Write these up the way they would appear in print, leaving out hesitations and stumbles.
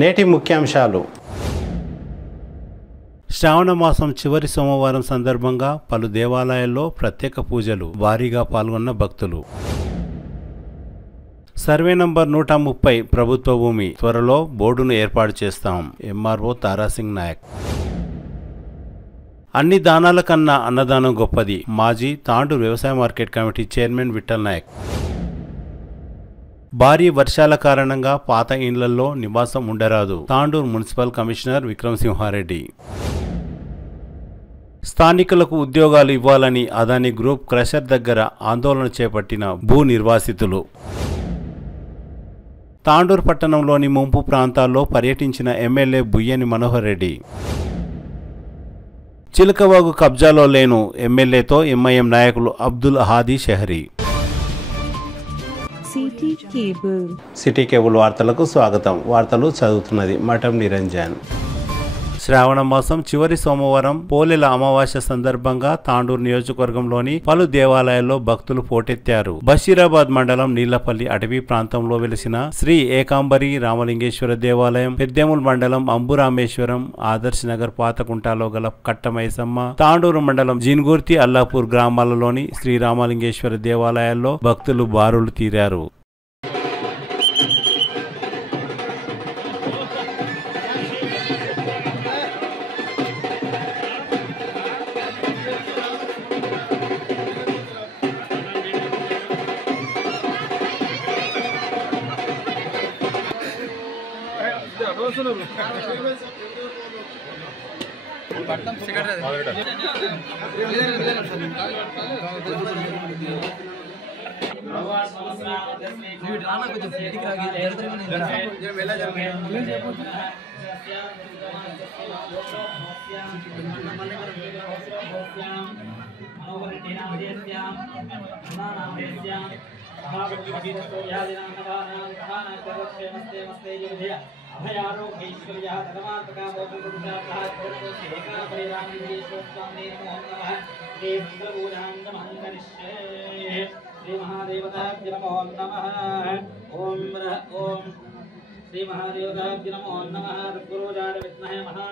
నేటి ముఖ్యాంశాలు. శ్రావణ మాసం చివరి సోమవారం సందర్భంగా పలు దేవాలయాల్లో ప్రత్యేక పూజలు, భారీగా పాల్గొన్న భక్తులు. సర్వే నంబర్ 130 ప్రభుత్వ భూమి, త్వరలో బోర్డును ఏర్పాటు చేస్తాం. ఎంఆర్ఓ తారాసింగ్ నాయక్. అన్ని దానాల కన్నా అన్నదానం గొప్పది. మాజీ తాండూరు వ్యవసాయ market committee chairman Vithal Naik. భారీ వర్షాల కారణంగా పాత ఇండ్లలో నివాసం ఉండరాదు. Tandur municipal commissioner Vikramasimhareddy. స్థానికులకు ఉద్యోగాలు ఇవ్వాలని అదాని గ్రూప్ క్రషర్ దగ్గర ఆందోళన చేపట్టిన భూ నిర్వాసితులు. తాండూరు పట్టణంలోని ముంపు ప్రాంతాల్లో పర్యటించిన ఎమ్మెల్యే బుయ్యని మనోహర్ రెడ్డి. చిలకవాగు కబ్జాలో లేను ఎమ్మెల్యేతో ఎంఐఎం నాయకులు అబ్దుల్ హాదీ షెహరీ. సిటీ కేబుల్ వార్తలకు స్వాగతం. వార్తలు చదువుతున్నది మఠం నిరంజన్. శ్రావణ మాసం చివరి సోమవారం పోలేల అమావాస్య సందర్భంగా తాండూరు నియోజకవర్గంలోని పలు దేవాలయాల్లో భక్తులు పోటెత్తారు. బషీరాబాద్ మండలం నీళ్లపల్లి అటవీ ప్రాంతంలో వెలిసిన శ్రీ ఏకాంబరి రామలింగేశ్వర దేవాలయం, పెద్దేముల్ మండలం అంబురామేశ్వరం, ఆదర్శ్ నగర్ పాతకుంటాలో గల కట్టమైసమ్మ, తాండూరు మండలం జిన్గుర్తి అల్లాపూర్ గ్రామాలలోని శ్రీ రామలింగేశ్వర దేవాలయాల్లో భక్తులు బారులు తీరారు. श्री महादेवताभ्य नमो नमः. ओम श्री महादेवताभ्य नमो नमः. गुरुजाड विद्महे महा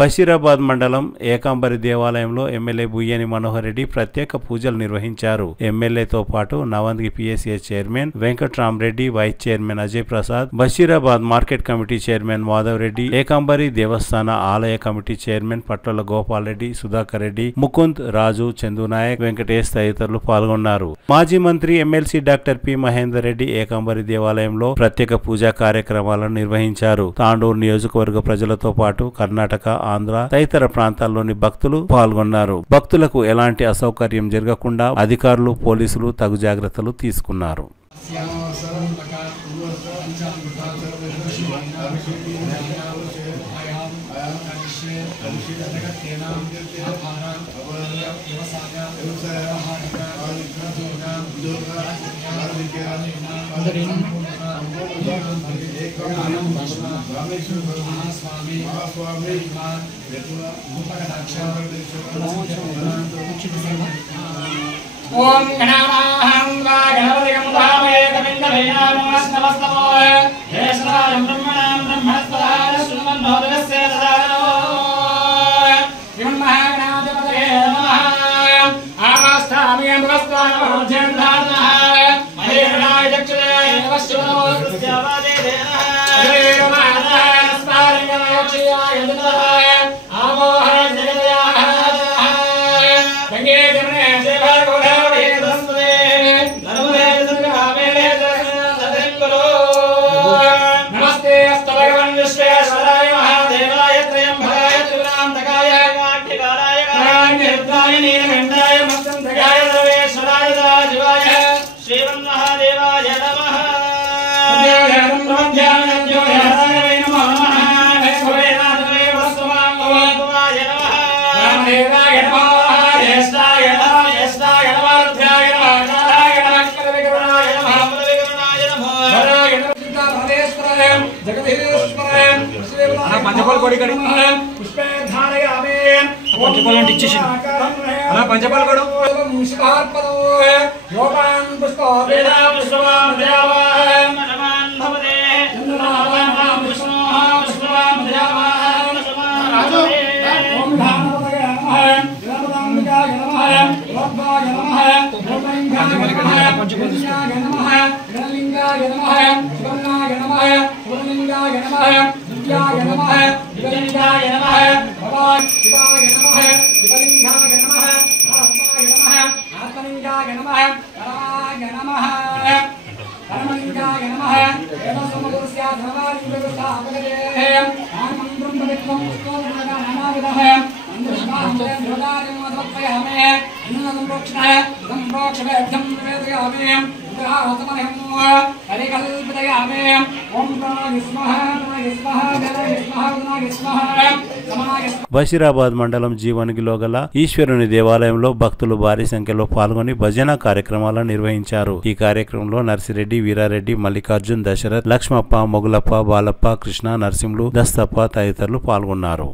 బషీరాబాద్ మండలం ఏకాంబరి దేవాలయంలో ఎమ్మెల్యే బుయ్యని మనోహర్ రెడ్డి ప్రత్యేక పూజలు నిర్వహించారు. ఎమ్మెల్యేతో పాటు Navandgi PSA chairman Venkatramareddy, vice chairman Ajay Prasad, Basheerabad market committee chairman Madhav Reddy, Ekambari దేవస్థాన ఆలయ కమిటీ చైర్మన్ పట్ల గోపాల్ రెడ్డి, సుధాకర్ రెడ్డి, ముకుంద్, రాజు, చందునాయక్, వెంకటేష్ తదితరులు పాల్గొన్నారు. మాజీ మంత్రి MLC doctor P Mahender Reddy Ekambari దేవాలయంలో ప్రత్యేక పూజా కార్యక్రమాలను నిర్వహించారు. తాండూరు నియోజకవర్గ ప్రజలతో పాటు కర్ణాటక, ఆంధ్ర తదితర ప్రాంతాల్లోని భక్తులు పాల్గొన్నారు. భక్తులకు ఎలాంటి అసౌకర్యం జరగకుండా అధికారులు, పోలీసులు తగు జాగ్రత్తలు తీసుకున్నారు. ఓం గణానాహం వా గణపతిం భావే కవిందవేనామస్తమస్తమో దేశనాయం బ్రహ్మణాం బ్రహ్మణస్పదాయ సుమన్నోదస్య దదానో బ్రహ్మణాధిపతయే నమః ఆమస్తామి అమస్తనో జంధానః మహేరణాయ దక్షిణాయ వశ్యవనోస్య వాదేన హరేరమానాయ స్మారంగమయోక్షయాయ దినః ఆమోహర జగదయాః గంగే జమునే జయభాగో नमस्ते अस्तु भगवन् विश्वेश्वराय महादेवाय त्र्यंबकाय त्रिपुरान्तकाय कान्तिकाराय कान्तिरुद्राय नीलकण्ठाय मत्सन्धकाय सर्वेश्वराय सदाशिवाय श्रीमन्महादेवाय नमः ज्येष्ठाय नमः పంచపాల కొడి కడి పుష్పే ధారయామి పంచపాల అంటే ఇచ్చేసి అలా పంచపాల కొడు ముష్పార్పదో యోపాన్ పుష్పో వేదా పుష్పవాం దేవాం నమాన్ భవదే నమాన్ పుష్పవాం పుష్పవాం దేవాం నమాన్ రాజు ఓం ధామవయ నమః నమః రబ్బాయ నమః రబ్బాయ నమః లింగాయ నమః శివలింగాయ నమః శివలింగాయ నమః దివ్యాయ నమః దివ్యలింగాయ నమః భవాన్ శివాయ నమః శివలింగాయ నమః ఆత్మాయ నమః ఆత్మలింగాయ నమః పరాయ నమః పరమలింగాయ నమః ఏకసమగురుస్య ధర్మాలింగస్థాపకదే ఆనందం పవిత్రం స్తోత్రగా నమావిదః అందుష్మాంతే ధ్రువారం మధుపయామే అన్నం ప్రోక్షణ సంప్రోక్షణం నివేదయామి బషీరాబాద్ మండలం జీవన్గిలో గల ఈశ్వరుని దేవాలయంలో భక్తులు భారీ సంఖ్యలో పాల్గొని భజన కార్యక్రమాలను నిర్వహించారు. ఈ కార్యక్రమంలో నర్సిరెడ్డి, వీరారెడ్డి, మల్లికార్జున్, దశరథ్, లక్ష్మప్ప, మొగులప్ప, బాలప్ప, కృష్ణ, నరసింహులు, దస్తప్ప తదితరులు పాల్గొన్నారు.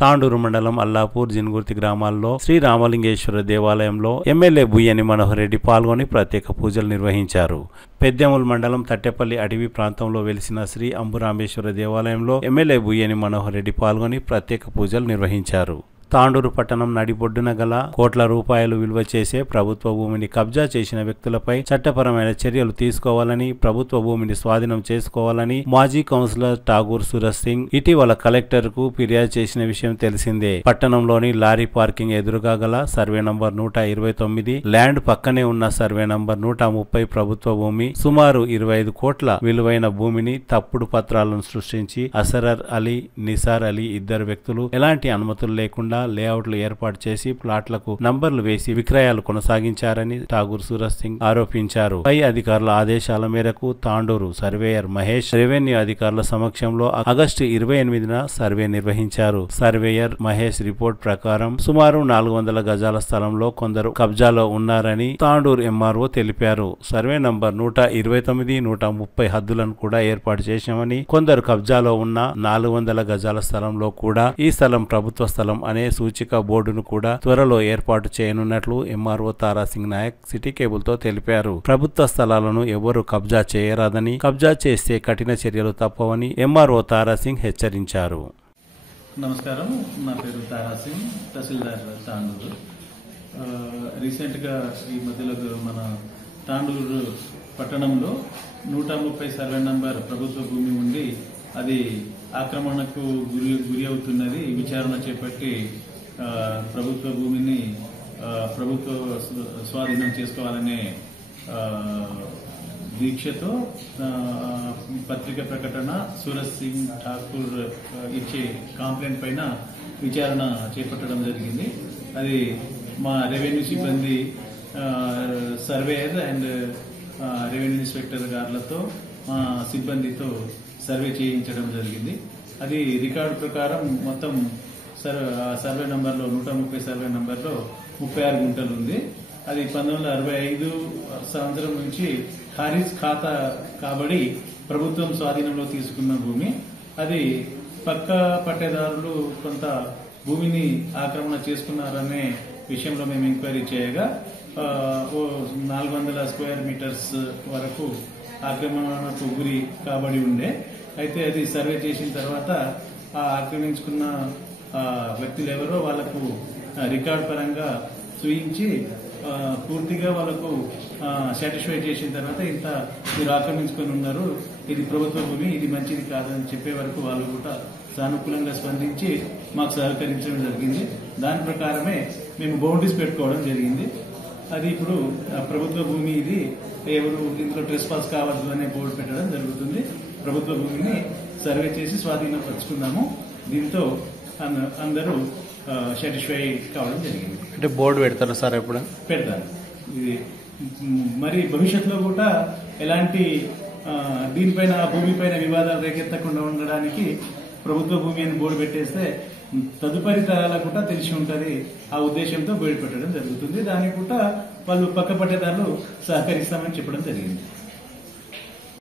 తాండూరు మండలం అల్లాపూర్, జిన్గుర్తి గ్రామాల్లో శ్రీ రామలింగేశ్వర దేవాలయంలో ఎమ్మెల్యే బుయ్యని మనోహర్ రెడ్డి పాల్గొని ప్రత్యేక పూజలు నిర్వహించారు. పెద్దెముల్ మండలం తట్టెపల్లి అడవి ప్రాంతంలో వెలిసిన శ్రీ అంబురామేశ్వర దేవాలయంలో ఎమ్మెల్యే బుయ్యని మనోహర్ రెడ్డి పాల్గొని ప్రత్యేక పూజలు నిర్వహించారు. తాండూరు పట్టణం నడిబొడ్డున గల కోట్ల రూపాయలు విలువ చేసే ప్రభుత్వ భూమిని కబ్జా చేసిన వ్యక్తులపై చట్టపరమైన చర్యలు తీసుకోవాలని, ప్రభుత్వ భూమిని స్వాధీనం చేసుకోవాలని మాజీ కౌన్సిలర్ ఠాగూర్ సూరజ్ సింగ్ ఇటీవల కలెక్టర్ కు ఫిర్యాదు చేసిన విషయం తెలిసిందే. పట్టణంలోని లారీ పార్కింగ్ ఎదురుగా గల సర్వే నంబర్ 129 ల్యాండ్ పక్కనే ఉన్న సర్వే నంబర్ 130 ప్రభుత్వ భూమి సుమారు 25 కోట్ల విలువైన భూమిని తప్పుడు పత్రాలను సృష్టించి అసరర్ అలీ, నిసార్ అలీ ఇద్దరు వ్యక్తులు ఎలాంటి అనుమతులు లేకుండా లేఅవుట్లు ఏర్పాటు చేసి ప్లాట్లకు నంబర్లు వేసి విక్రయాలు కొనసాగించారని ఠాగూర్ సూరజ్ సింగ్ ఆరోపించారు. పై అధికారుల ఆదేశాల మేరకు తాండూరు సర్వేయర్ మహేష్ రెవెన్యూ అధికారుల సమక్షంలో ఆగస్టు 28న సర్వే నిర్వహించారు. సర్వేయర్ మహేష్ రిపోర్ట్ ప్రకారం సుమారు 400 గజాల స్థలంలో కొందరు కబ్జాలో ఉన్నారని తాండూరు ఎంఆర్ఓ తెలిపారు. సర్వే నంబర్ 129, 130 హద్దులను కూడా ఏర్పాటు చేశామని, కొందరు కబ్జాలో ఉన్న 400 గజాల స్థలంలో కూడా ఈ స్థలం ప్రభుత్వ స్థలం అనే సూచిక బోర్డును కూడా త్వరలో ఏర్పాటు చేయనున్నట్లు MRO Tarasingh Naik city cable తో తెలిపారు. ప్రభుత్వ స్థలాలను ఎవరు కబ్జా చేయరాదని, కబ్జా చేస్తే కఠిన చర్యలు తప్పవని ఎంఆర్ఓ తారాసింగ్ హెచ్చరించారు. నమస్కారం, నా పేరు తారాసింగ్, తహసీల్దార్ తాండూరు. రీసెంట్గా ఈ మధ్యలో మన తాండూరు పట్టణంలో 130 సర్వే నంబర్ ప్రభుత్వ భూమి ఉండి అది ఆక్రమణకు గురి అవుతున్నది. విచారణ చేపట్టి ప్రభుత్వ భూమిని ప్రభుత్వ స్వాధీనం చేసుకోవాలనే దీక్షతో పత్రిక ప్రకటన సూరజ్ సింగ్ ఠాకూర్ ఇచ్చే కాంప్లైంట్ పైన విచారణ చేపట్టడం జరిగింది. అది మా రెవెన్యూ సిబ్బంది, సర్వేయర్ అండ్ రెవెన్యూ ఇన్స్పెక్టర్ గారులతో మా సిబ్బందితో సర్వే చేయించడం జరిగింది. అది రికార్డు ప్రకారం మొత్తం సర్వే నంబర్లో 130 సర్వే నంబర్లో 36 గుంటలు ఉంది. అది 1965 సంవత్సరం నుంచి ఖారీజ్ ఖాతా కాబడి ప్రభుత్వం స్వాధీనంలో తీసుకున్న భూమి. అది పక్క పట్టేదారులు కొంత భూమిని ఆక్రమణ చేసుకున్నారనే విషయంలో మేము ఎంక్వైరీ చేయగా 400 స్క్వేర్ మీటర్స్ వరకు ఆక్రమణకు గురి కాబడి ఉండే. అయితే అది సర్వే చేసిన తర్వాత ఆక్రమించుకున్న వ్యక్తులు ఎవరో వాళ్లకు రికార్డ్ పరంగా చూయించి పూర్తిగా వాళ్ళకు సాటిస్ఫై చేసిన తర్వాత ఇంత మీరు ఆక్రమించుకొని ఉన్నారు, ఇది ప్రభుత్వ భూమి, ఇది మంచిది కాదని చెప్పే వరకు వాళ్ళు కూడా సానుకూలంగా స్పందించి మాకు సహకరించడం జరిగింది. దాని ప్రకారమే మేము బౌండరీస్ పెట్టుకోవడం జరిగింది. అది ఇప్పుడు ప్రభుత్వ భూమి, ఇది ఎవరు ఇంట్లో ట్రెస్ పాస్ కావద్దు అనే బోర్డు పెట్టడం జరుగుతుంది. ప్రభుత్వ భూమిని సర్వే చేసి స్వాధీనపరుచుకున్నాము. దీంతో అందరూ సాటిస్ఫై కావడం జరిగింది. అంటే బోర్డు పెడతారు సార్? ఎప్పుడు పెడతారు. ఇది మరి భవిష్యత్తులో కూడా ఎలాంటి దీనిపైన భూమిపైన వివాదాలు రేకెత్తకుండా ఉండడానికి ప్రభుత్వ భూమి అని బోర్డు పెట్టేస్తే తదుపరి తరాలకు కూడా తెలిసి ఉంటుంది. ఆ ఉద్దేశంతో బోర్డు పెట్టడం జరుగుతుంది. దానికి కూడా వాళ్ళు పక్క పట్టేదారులు సహకరిస్తామని చెప్పడం జరిగింది.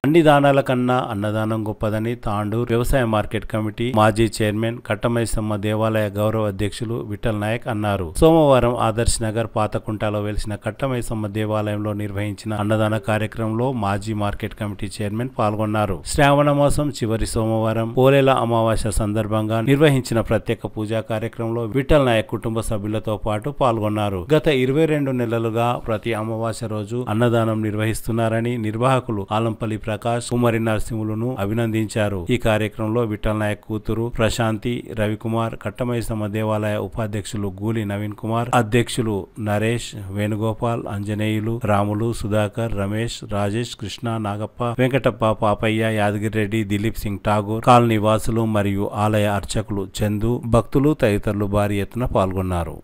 అన్ని దానాల కన్నా అన్నదానం గొప్పదని తాండూర్ వ్యవసాయ మార్కెట్ కమిటీ మాజీ చైర్మన్ కట్టమైసమ్మ దేవాలయ గౌరవ అధ్యక్షులు విఠల్ నాయక్ అన్నారు. సోమవారం ఆదర్శ్ నగర్ పాతకుంటలో వెలిసిన కట్టమైసమ్మ దేవాలయంలో నిర్వహించిన అన్నదాన కార్యక్రమంలో మాజీ మార్కెట్ కమిటీ చైర్మన్ పాల్గొన్నారు. శ్రావణ మాసం చివరి సోమవారం పోలేల అమావాస్య సందర్భంగా నిర్వహించిన ప్రత్యేక పూజా కార్యక్రమంలో విఠల్ నాయక్ కుటుంబ సభ్యులతో పాటు పాల్గొన్నారు. గత 22 నెలలుగా ప్రతి అమావాస్య రోజు అన్నదానం నిర్వహిస్తున్నారని నిర్వాహకులు ఆలంపల్లి ప్రకాష్, కుమారి నరసింహులను అభినందించారు. ఈ కార్యక్రమంలో విఠల్ నాయక్ కూతురు ప్రశాంతి, రవికుమార్, కట్టమైసమ్మ దేవాలయ ఉపాధ్యక్షులు గూలి నవీన్ కుమార్, అధ్యక్షులు నరేష్, వేణుగోపాల్, అంజనేయులు, రాములు, సుధాకర్, రమేష్, రాజేష్, కృష్ణ, నాగప్ప, వెంకటప్ప, పాపయ్య, యాదగిరెడ్డి, దిలీప్ సింగ్ ఠాగూర్, కాలనీ వాసులు మరియు ఆలయ అర్చకులు చందు, భక్తులు తదితరులు భారీ ఎత్తున పాల్గొన్నారు.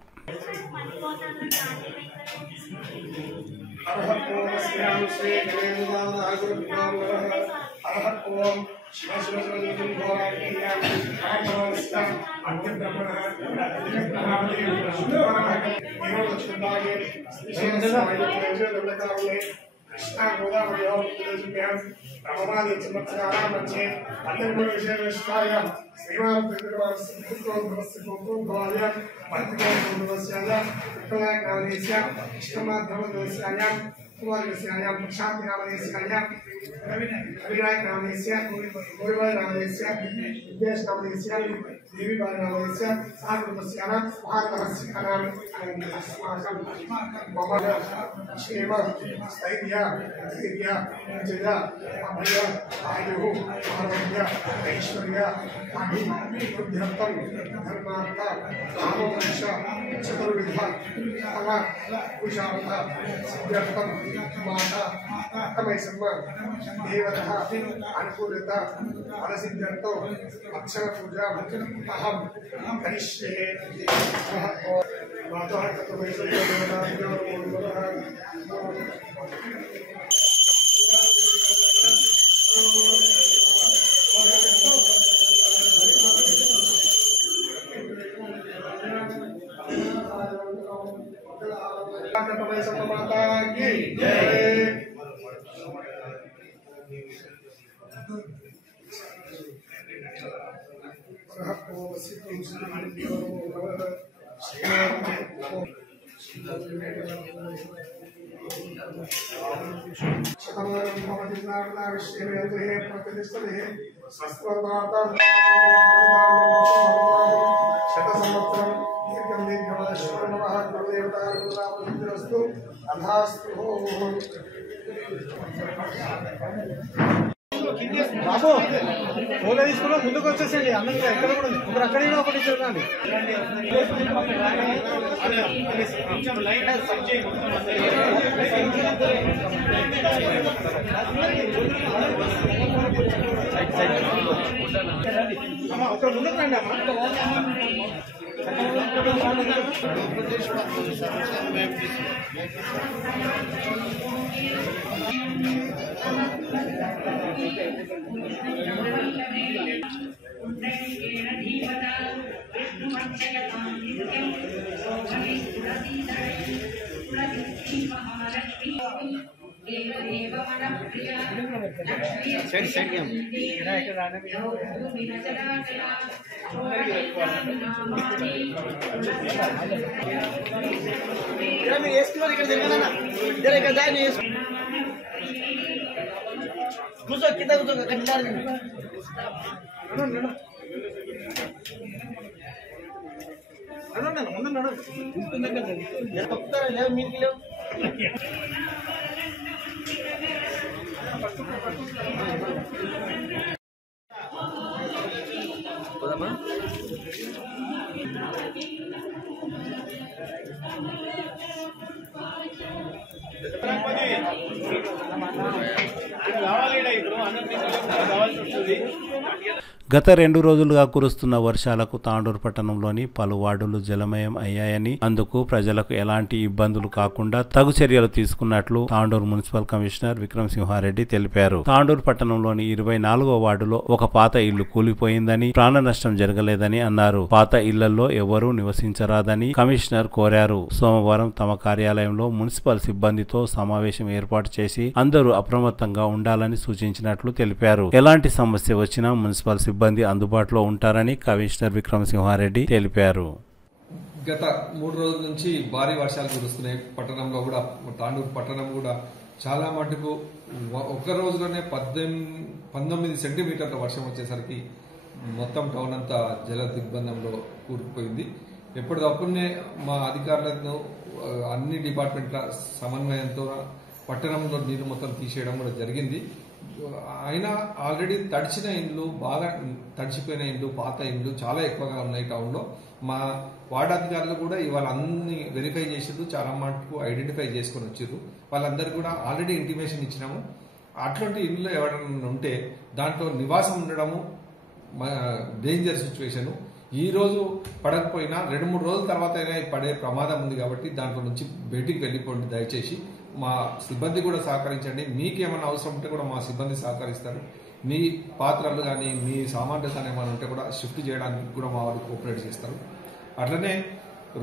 కృష్ణా గోదావరి రమమాది సంవత్సరాల మధ్య అందరి విషయ శ్రీమాన్ కుమార్ ప్రశాంతి रविनायक नामदेश्य गोविंद नामदेश्य विद्याश नामदेश्य देवी बाल नामदेश्य सागरपस्याना भारतहस्यनाम अस्माकं मम क्षेम स्थैर्य धैर्य जय अभय आयुः आरोग्य ऐश्वर्य अभिवृद्ध्यर्थं धर्मार्थ कामोक्ष चतुर्विध फल कुशार्थ सिद्ध्यर्थं माता कटमैसम्म देवतः अनुकूलत फलसिद्ध्यर्थो अक्षर पूजा अहम करिष्ये मातः माता की जय। బాబు ఫోటో తీసుకున్నా ముందుకు వచ్చేసేయండి. అందరికీ ఎక్కడ కూడా ఒకరు అక్కడే ఒకటి చూడండి. ఒక ముందుకు రండి అమ్మా. కూర్చో కింద కూర్చో. గత 2 రోజులుగా కురుస్తున్న వర్షాలకు తాండూరు పట్టణంలోని పలు వార్డులు జలమయం అయ్యాయని, అందుకు ప్రజలకు ఎలాంటి ఇబ్బందులు కాకుండా తగు చర్యలు తీసుకున్నట్లు తాండూరు మున్సిపల్ కమిషనర్ విక్రమసింహారెడ్డి తెలిపారు. తాండూరు పట్టణంలోని 24వ వార్డులో ఒక పాత ఇల్లు కూలిపోయిందని, ప్రాణ నష్టం జరగలేదని అన్నారు. పాత ఇళ్లలో ఎవరూ నివసించరాదని కమిషనర్ కోరారు. సోమవారం తమ కార్యాలయంలో మున్సిపల్ సిబ్బందితో సమావేశం ఏర్పాటు చేసి అందరూ అప్రమత్తంగా ఉండాలని సూచించినట్లు తెలిపారు. ఎలాంటి సమస్య వచ్చినా మున్సిపల్ సిబ్బంది అందుబాటులో ఉంటారని కమిషనర్ విక్రమసింహారెడ్డి తెలిపారు. గత 3 రోజుల నుంచి భారీ వర్షాలు కురుస్తున్నాయి. పట్టణంలో కూడా, తాండూరు పట్టణం కూడా చాలా మటుకు ఒక్క రోజులోనే 19 సెంటీమీటర్ల వర్షం వచ్చేసరికి మొత్తం టౌన్ అంతా జల దిగ్బంధంలో కూరుకుపోయింది. ఎప్పటికప్పుడే మా అధికారులను అన్ని డిపార్ట్మెంట్ల సమన్వయంతో పట్టణంలో నీరు మొత్తం తీసేయడం కూడా జరిగింది. అయినా ఆల్రెడీ తడిచిన ఇండ్లు, బాగా తడిచిపోయిన ఇండ్లు, పాత ఇండ్లు చాలా ఎక్కువగా ఉన్నాయి టౌన్లో. మా వార్డు అధికారులు కూడా ఇవాళ అన్ని వెరిఫై చేసిర్రు, చాలా మటుకు ఐడెంటిఫై చేసుకుని వచ్చిర్రు. వాళ్ళందరికీ కూడా ఆల్రెడీ ఇంటిమేషన్ ఇచ్చినాము. అట్లాంటి ఇండ్లు ఎవరైనా ఉంటే దాంట్లో నివాసం ఉండడము డేంజర్ సిచ్యువేషన్. ఈ రోజు పడకపోయినా 2-3 రోజుల తర్వాత అయినా పడే ప్రమాదం ఉంది కాబట్టి దాంట్లో నుంచి బయటికి వెళ్ళిపోండి దయచేసి. మా సిబ్బంది కూడా సహకరించండి. మీకేమైనా అవసరం ఉంటే కూడా మా సిబ్బంది సహకరిస్తారు. మీ పాత్రలు కానీ మీ సామాన్లు కానీ ఏమైనా ఉంటే కూడా షిఫ్ట్ చేయడానికి కూడా మా వాళ్ళు కోఆపరేట్ చేస్తారు. అట్లనే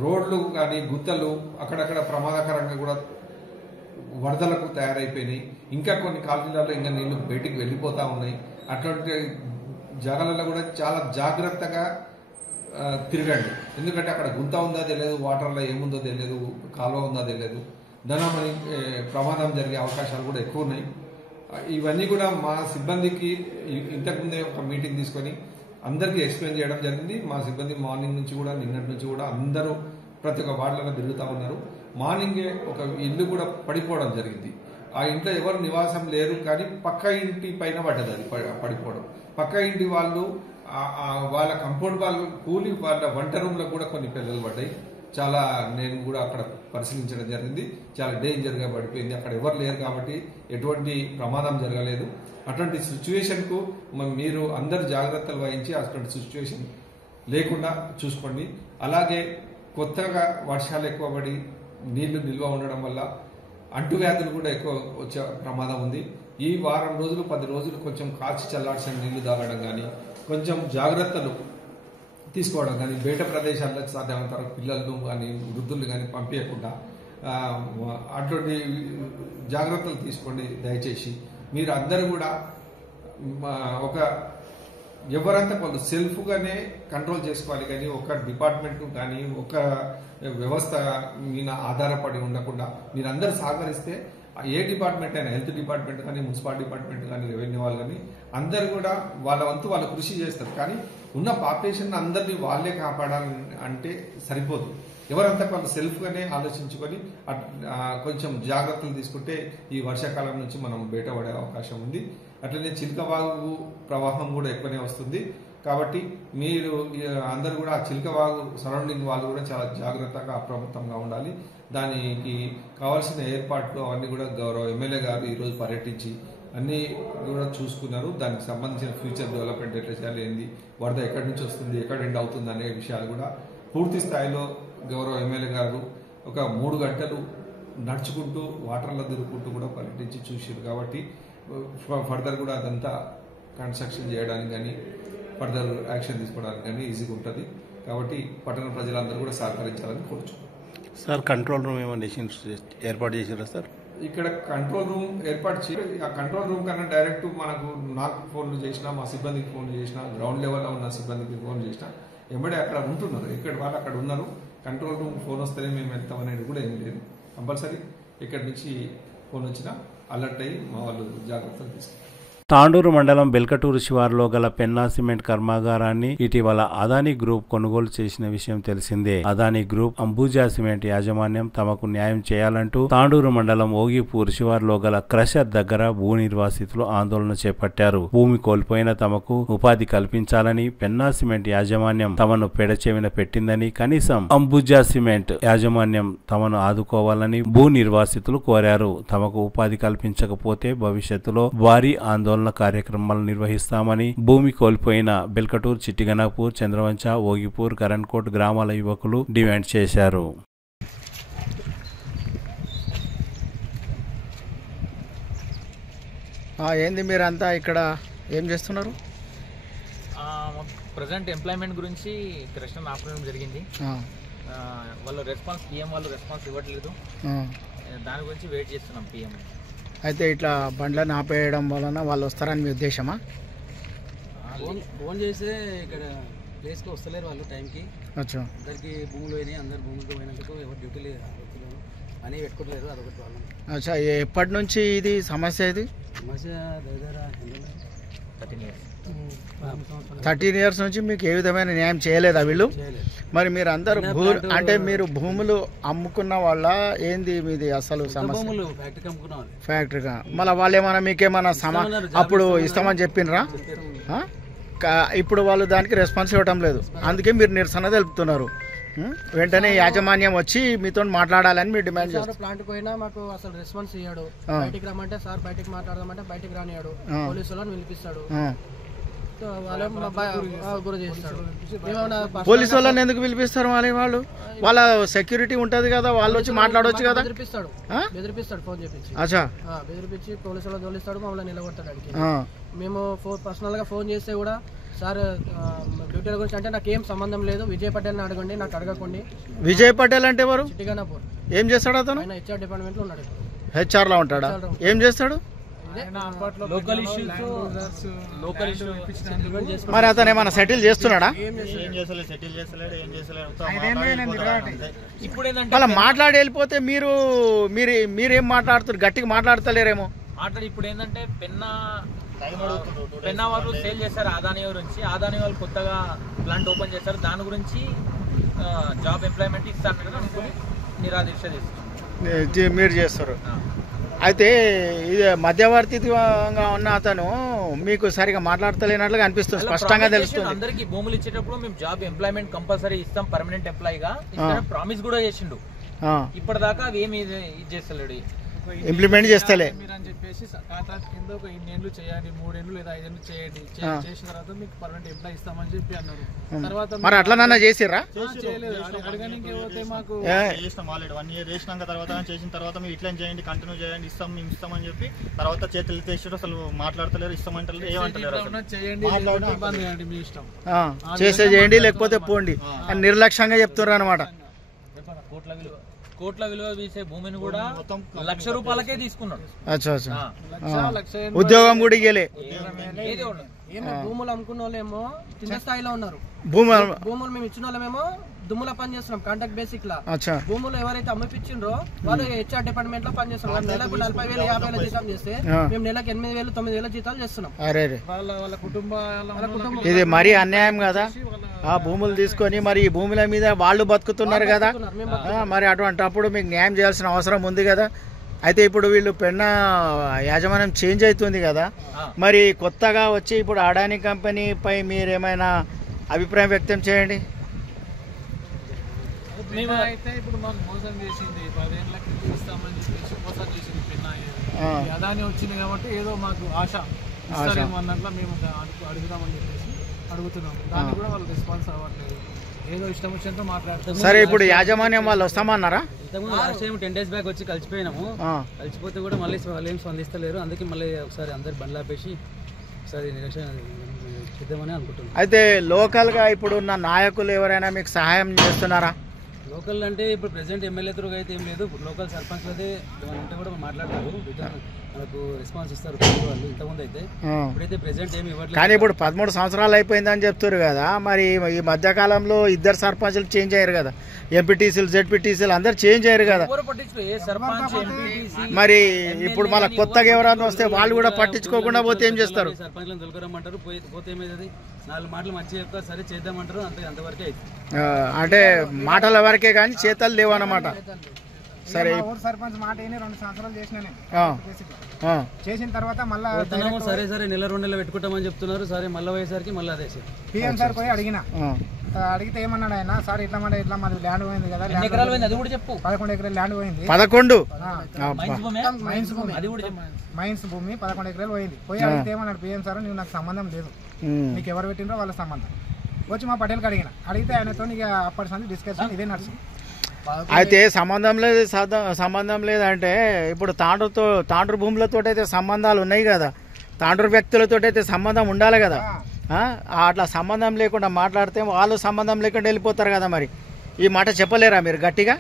రోడ్లు కానీ గుత్తలు అక్కడక్కడ ప్రమాదకరంగా కూడా వరదలకు తయారైపోయినాయి. ఇంకా కొన్ని కాలనీలలో ఇంకా నీళ్లు బయటికి వెళ్ళిపోతా ఉన్నాయి. అట్లాంటి జాగాలలో కూడా చాలా జాగ్రత్తగా తిరగండి. ఎందుకంటే అక్కడ గుంత ఉందా తెలియదు, వాటర్లో ఏముందో తెలియదు, కాలువ ఉందా తెలియదు, ధనమని ప్రమాదం జరిగే అవకాశాలు కూడా ఎక్కువ ఉన్నాయి. ఇవన్నీ కూడా మా సిబ్బందికి ఇంతకుముందే ఒక మీటింగ్ తీసుకొని అందరికీ ఎక్స్ప్లెయిన్ చేయడం జరిగింది. మా సిబ్బంది మార్నింగ్ నుంచి కూడా, నిన్నటి నుంచి కూడా అందరూ ప్రతి ఒక్క వార్డులలో తిరుగుతూ ఉన్నారు. మార్నింగే ఒక ఇల్లు కూడా పడిపోవడం జరిగింది. ఆ ఇంట్లో ఎవరు నివాసం లేరు, కానీ పక్క ఇంటి పైన పడ్డది అది పడిపోవడం. పక్క ఇంటి వాళ్ళు వాళ్ళ కంపౌండ్ వాళ్ళు కూలి వాళ్ళ వంట రూమ్లో కూడా కొన్ని పిల్లలు పడ్డాయి. చాలా నేను కూడా అక్కడ పరిశీలించడం జరిగింది. చాలా డేంజర్గా పడిపోయింది. అక్కడ ఎవరు లేరు కాబట్టి ఎటువంటి ప్రమాదం జరగలేదు. అటువంటి సిచ్యువేషన్కు మీరు అందరు జాగ్రత్తలు వహించి అటువంటి సిచ్యువేషన్ లేకుండా చూసుకోండి. అలాగే కొత్తగా వర్షాలు ఎక్కువ పడి నీళ్లు నిల్వ ఉండడం వల్ల అంటువ్యాధులు కూడా ఎక్కువ వచ్చే ప్రమాదం ఉంది. ఈ వారం రోజులు 10 రోజులు కొంచెం కాచి చల్లార్చిన నీళ్లు తాగడం కానీ, కొంచెం జాగ్రత్తలు తీసుకోవడం కానీ, బయట ప్రదేశాలకు సాధ్యమైనంత వరకు పిల్లలను కానీ వృద్ధులు కానీ పంపించకుండా అటువంటి జాగ్రత్తలు తీసుకోండి దయచేసి. మీరు అందరూ కూడా ఒక ఎవరంతా కొంత సెల్ఫ్గానే కంట్రోల్ చేసుకోవాలి, కానీ ఒక డిపార్ట్మెంట్ కానీ ఒక వ్యవస్థ మీద ఆధారపడి ఉండకుండా మీరందరూ సహకరిస్తే ఏ డిపార్ట్మెంట్ అయినా, హెల్త్ డిపార్ట్మెంట్ కానీ, మున్సిపల్ డిపార్ట్మెంట్ కానీ, రెవెన్యూ వాళ్ళు కానీ అందరూ కూడా వాళ్ళ వంతు వాళ్ళు కృషి చేస్తారు. కానీ ఉన్న పాపులేషన్ అందరినీ వాళ్ళే కాపాడాలని అంటే సరిపోదు. ఎవరంతా వాళ్ళు సెల్ఫ్గానే ఆలోచించుకొని కొంచెం జాగ్రత్తలు తీసుకుంటే ఈ వర్షాకాలం నుంచి మనం బయటపడే అవకాశం ఉంది. అట్లనే చిలకవాగు ప్రవాహం కూడా ఎక్కువనే వస్తుంది. కాబట్టి మీరు అందరూ కూడా ఆ చిలకవాగు సరౌండింగ్ వాళ్ళు కూడా చాలా జాగ్రత్తగా అప్రమత్తంగా ఉండాలి. దానికి కావాల్సిన ఏర్పాట్లు అవన్నీ కూడా గౌరవ ఎమ్మెల్యే గారు ఈరోజు పర్యటించి అన్నీ కూడా చూసుకున్నారు. దానికి సంబంధించిన ఫ్యూచర్ డెవలప్మెంట్ ఎట్లా చేయాలి, ఏంది, వరద ఎక్కడి నుంచి వస్తుంది, ఎక్కడ ఎండ్ అవుతుంది అనే విషయాలు కూడా పూర్తి స్థాయిలో గౌరవ ఎమ్మెల్యే గారు ఒక 3 గంటలు నడుచుకుంటూ వాటర్లో తిరుగుకుంటూ కూడా పర్యటించి చూసారు. కాబట్టి ఫర్దర్ కూడా అదంతా కన్స్ట్రక్షన్ చేయడానికి కానీ, ఫర్దర్ యాక్షన్ తీసుకోవడానికి కానీ ఈజీగా ఉంటుంది. కాబట్టి పట్టణ ప్రజలందరూ కూడా సహకరించాలని కోరుచున్నాం. సార్, కంట్రోల్ రూమ్ ఏమైనా ఏర్పాటు చేసారా సార్? ఇక్కడ కంట్రోల్ రూమ్ ఏర్పాటు చేయాలి. ఆ కంట్రోల్ రూమ్ కన్నా డైరెక్ట్ నాకు ఫోన్లు చేసినా, మా సిబ్బందికి ఫోన్ చేసినా, గ్రౌండ్ లెవెల్లో ఉన్న సిబ్బందికి ఫోన్ చేసినా ఎంబడే అక్కడ ఉంటున్నారు. ఇక్కడ వాళ్ళు అక్కడ ఉన్నారు. కంట్రోల్ రూమ్ ఫోన్ వస్తేనే మేము వెళ్తాం అనేది కూడా ఏం లేదు. కంపల్సరీ ఇక్కడి నుంచి ఫోన్ వచ్చినా అలర్ట్ అయ్యి మా వాళ్ళు జాగ్రత్తలు తీసుకుంటారు. తాండూరు మండలం బెల్కటూరు శివారులో గల పెన్నా సిమెంట్ కర్మాగారాన్ని ఇటీవల అదానీ గ్రూప్ కొనుగోలు చేసిన విషయం తెలిసిందే. అదానీ గ్రూప్ అంబుజా సిమెంట్ యాజమాన్యం తమకు న్యాయం చేయాలంటూ తాండూరు మండలం ఓగిపూర్ శివారులో గల క్రషర్ దగ్గర భూ నిర్వాసితులు ఆందోళన చేపట్టారు. భూమి కోల్పోయిన తమకు ఉపాధి కల్పించాలని పెన్నా సిమెంట్ యాజమాన్యం తమను పెడచెవిన పెట్టిందని, కనీసం అంబుజా సిమెంట్ యాజమాన్యం తమను ఆదుకోవాలని భూ నిర్వాసితులు కోరారు. తమకు ఉపాధి కల్పించకపోతే భవిష్యత్తులో భారీ ఆందోళన కార్యక్రమాలు నిర్వహిస్తామని భూమి కోల్పోయిన బెల్కటూర్, చిట్టిగణపూర్, చంద్రవంచ, ఓగిపూర్, కరణ్కోట్ గ్రామాల యువకులు డిమాండ్ చేశారు. ఏంది మీరంతా ఇక్కడ ఏం చేస్తున్నారు? ప్రజెంట్ ఎంప్లాయ్మెంట్ గురించి ప్రశ్న ఆపడం జరిగింది. వాళ్ళు రెస్పాన్స్ పిఎం వాళ్ళు రెస్పాన్స్ ఇవ్వట్లేదు. దాని గురించి వెయిట్ చేస్తున్నాం పిఎం. అయితే ఇట్లా బండ్లను ఆపేయడం వలన వాళ్ళు వస్తారని మీ ఉద్దేశమా? ఫోన్ చేస్తే ఇక్కడ ప్లేస్కి వస్తలేరు వాళ్ళు టైంకి. అచ్చా, అందరికి భూములు పోయినాయి. అందరు భూములతో పోయినందుకు ఎవరు డ్యూటీలు అని పెట్టుకోవట్లేదు. అదొకటి ప్రాబ్లం. అచ్చా, ఎప్పటి నుంచి ఇది సమస్య? ఇది సమస్య దగ్గర 13 years నుంచి మీకు ఏ విధమైన న్యాయం చేయలేదా వీళ్ళు? మరి మీరు అందరు అంటే మీరు భూములు అమ్ముకున్న వాళ్ళ ఏంది మీది అసలు సమస్య? ఫ్యాక్టరీగా మళ్ళీ వాళ్ళు ఏమన్నా మీకేమన్నా అప్పుడు ఇస్తామని చెప్పినరా? ఇప్పుడు వాళ్ళు దానికి రెస్పాన్స్ ఇవ్వటం లేదు, అందుకే మీరు నిరసన తెలుపుతున్నారు. వెంటనే యాజమాన్యం వచ్చి మీతో మాట్లాడాలని మీరు డిమాండ్ చేస్తారు. ప్లాంట్ పోయినా మాకు అసలు రెస్పాన్స్ ఇయ్యాడు. బయటికి రమ్మంటే సార్ బయటికి మాట్లాడదామంటే బయటికి రానియాడు. పోలీసు వాళ్ళని పిలిపిస్తాడు. పోలీసు వాళ్ళని ఎందుకు పిలిపిస్తారు? వాళ్ళు వాళ్ళ సెక్యూరిటీ ఉంటది కదా, వాళ్ళు వచ్చి మాట్లాడవచ్చు కదా. బెదిరిపిస్తాడు ఫోన్ చేపించి. అచ్చా, బెదిరిపించి పోలీసు వాళ్ళని తోలిస్తాడు, మమ్మల్ని నిలబడతాడానికి. మేము పర్సనల్ గా ఫోన్ చేస్తే కూడా సార్ డ్యూటీల గురించి అంటే నాకు ఏం సంబంధం లేదు, విజయ్ పటేల్ని అడగండి, నాకు అడగకండి. విజయ్ పటేల్ అంటే ఎవరు? చిట్టిగణపూర్. ఏం చేస్తాడు అతను? ఆయన హెచ్ఆర్ డిపార్ట్మెంట్ లో ఉన్నాడు. హెచ్ఆర్ లో ఉంటాడా? ఏం చేస్తాడు? మరి అతను ఏమైనా సెటిల్ చేస్తున్నాడా? అలా మాట్లాడి వెళ్ళిపోతే మీరేం మాట్లాడుతారు? గట్టిగా మాట్లాడతలేరేమో. ఇప్పుడు ఏంటంటే పెన్నా వాళ్ళు సేల్ చేశారు అదానీ గురించి. అదానీ వాళ్ళు కొత్తగా ప్లాంట్ ఓపెన్ చేశారు, దాని గురించి జాబ్ ఎంప్లాయ్మెంట్ ఇస్తారని అనుకుని నిరాదీక్ష చేస్తారు. మీరు చేస్తారు. అయితే ఇది మధ్యవర్తిగా ఉన్న అతను మీకు సరిగా మాట్లాడతలేనట్లుగా అనిపిస్తుంది, స్పష్టంగా తెలుస్తుంది. అందరికి భూములు ఇచ్చేటప్పుడు మేము జాబ్ ఎంప్లాయ్మెంట్ కంపల్సరీ ఇస్తాం, పర్మనెంట్ ఎంప్లాయీగా ప్రామిస్ కూడా చేసిండు. ఇప్పటిదాకా అవి ఏమి ఇది చేస్తలేడు, ఇంప్లిమెంట్ చేస్తలే అని చెప్పేసి కాంట్రాక్ట్ కింద ఒక 2 ఏళ్ళు చేయండి, 3 ఏళ్ళు లేదా 5 ఏళ్ళు చేయండి, చేసిన తర్వాత మీకు పర్మనెంట్ ఎంప్లాయ్ ఇస్తామని చెప్పి అన్నారు. తర్వాత మరి అట్లా చేసిర్రా? చేయలేదు. అడగడానికి పోతే మాకు చేసినాం ఆల్రెడీ 1 year చేసినాక తర్వాత చేసిన తర్వాత మీరు ఇట్లా చేయండి, కంటిన్యూ చేయండి, ఇస్తాం మేము ఇస్తామని చెప్పి తర్వాత చేతులు తెచ్చారు. అసలు మాట్లాడతలేరు, ఇస్తామంటారు, ఏమంటలేరు. చేయండి మీ ఇష్టం, చేయండి లేకపోతే పోండి అని నిర్లక్ష్యంగా చెప్తున్నారు అనమాట. కోట్ల విలువ తీసే భూమిని కూడా ₹1,00,000 తీసుకున్నాడు. ఉద్యోగం కూడా ఇయ్యలే. భూములు అమ్ముకున్న వాళ్ళేమో కింద స్థాయిలో ఉన్నారు. భూములు మేము ఇచ్చిన వాళ్ళమేమో దుమ్ముల పని చేస్తున్నాం కాంట్రాక్ట్ బేసిక్ లా. భూములు ఎవరైతే అమ్మిపించిండ్రో వాళ్ళు హెచ్ఆర్ డిపార్ట్మెంట్ లో పని చేస్తున్నారు. నెలకు 40,000 50,000 జీతం చేస్తే మేము నెలకు 8,000 9,000 జీతాలు చేస్తున్నాం. వాళ్ళ కుటుంబం ఇది మరీ అన్యాయం కదా. ఆ భూములు తీసుకొని మరి ఈ భూముల మీద వాళ్ళు బతుకుతున్నారు కదా, మరి అటువంటిప్పుడు మీకు న్యాయం చేయాల్సిన అవసరం ఉంది కదా. అయితే ఇప్పుడు వీళ్ళు పెన్నా యాజమాన్యం చేంజ్ అవుతుంది కదా, మరి కొత్తగా వచ్చి ఇప్పుడు అడానీ కంపెనీపై మీరేమైనా అభిప్రాయం వ్యక్తం చేయండి. అయితే ఇప్పుడు మాకు మోసం చేసింది, 10 ఏళ్ళకి ఇస్తామని చెప్పేసి మోసం చేసింది పెన్నా. అదానీ వచ్చింది కాబట్టి ఏదో మాకు ఆశ ఇస్తారేమో అన్నట్లు మేము అడుగుదామని చెప్పేసి అడుగుతున్నాం. దానికి కూడా వాళ్ళు రెస్పాన్స్ అవ్వట్లేదు, ఏదో ఇష్టం వచ్చినంత మాట్లాడుతున్నారు. సరే, ఇప్పుడు యాజమాన్యం వాళ్ళు వస్తామన్నారా? ఇంతకుముందు లాస్ట్ టైం 10 days బ్యాక్ వచ్చి కలిసిపోయినాము. కలిసిపోతే కూడా మళ్ళీ వాళ్ళు ఏం స్పందిస్తలేరు. అందుకే మళ్ళీ ఒకసారి అందరు బండ్లు ఆపేసి ఒకసారి నిరక్షణ చేద్దామని అనుకుంటున్నాం. అయితే లోకల్ గా ఇప్పుడున్న నాయకులు ఎవరైనా మీకు సహాయం చేస్తున్నారా? లోకల్ అంటే ఇప్పుడు ప్రెసిడెంట్ ఎమ్మెల్యే త్రూ అయితే ఏం లేదు, లోకల్ సర్పంచ్ అయితే ఏమైనా ఉంటే కూడా మాట్లాడతారు, రిటర్న్ మనకు రెస్పాన్స్ ఇస్తారు వాళ్ళు ఇంతకుముందు అయితే. ఇప్పుడైతే ప్రెసిడెంట్ ఏమి ఇవ్వట్లేదు. కానీ ఇప్పుడు 13 సంవత్సరాలు అయిపోయిందని చెప్తారు కదా, మరి ఈ మధ్యకాలంలో 2 సర్పంచులు చేంజ్ అయ్యారు కదా, ఎంపీటీసీలు జెడ్పీటీసీలు అందరు చేంజ్ అయ్యారు కదా. మరి ఇప్పుడు మళ్ళీ కొత్తగా ఎవరైనా వస్తే వాళ్ళు కూడా పట్టించుకోకుండా పోతే ఏం చేస్తారు? సర్పంచ్లను తొలకరమ్మంటారు, పోతే ఏమైతుంది 4 మాటలు మంచిగా చెప్తారు, సరే చేద్దామంటారు, అంతవరకే అవుతుంది. అంటే మాటల వరకే కానీ చేతలు లేవన్నమాట. సరే సర్పంచ్ మాట 2 సంవత్సరాలు చేసిన చేసిన తర్వాత మళ్ళీ సరే సరే 1-2 నెలలు పెట్టుకుంటామని చెప్తున్నారు. సరే మళ్ళీ పోయేసరికి మళ్ళీ అదే సార్ పిఎం సార్ పోయి అడిగితే ఏమన్నాడు ఆయన, సార్ ఇట్లా మాది ల్యాండ్ పోయింది కదా, 11 ఎకరాలు ల్యాండ్ పోయింది, 11 మైన్స్ భూమి 11 ఎకరాలు పోయింది. పోయి అడిగితే ఏమన్నాడు పిఎం సార్, నువ్వు నాకు సంబంధం లేదు, నీకు ఎవరు పెట్టినరో వాళ్ళ సంబంధం. వచ్చి మా పటేల్కి అడిగితే ఆయనతో ఇక అప్పటి నుంచి డిస్కషన్ ఇదే నడుస్తుంది. అయితే సంబంధం లేదంటే ఇప్పుడు తాండ్రు భూములతో అయితే సంబంధాలు ఉన్నాయి కదా, తాండ్రు వ్యక్తులతో అయితే సంబంధం ఉండాలి కదా. అట్లా సంబంధం లేకుండా మాట్లాడితే వాళ్ళు సంబంధం లేకుండా వెళ్ళిపోతారు కదా. మరి ఈ మాట చెప్పలేరా మీరు గట్టిగా?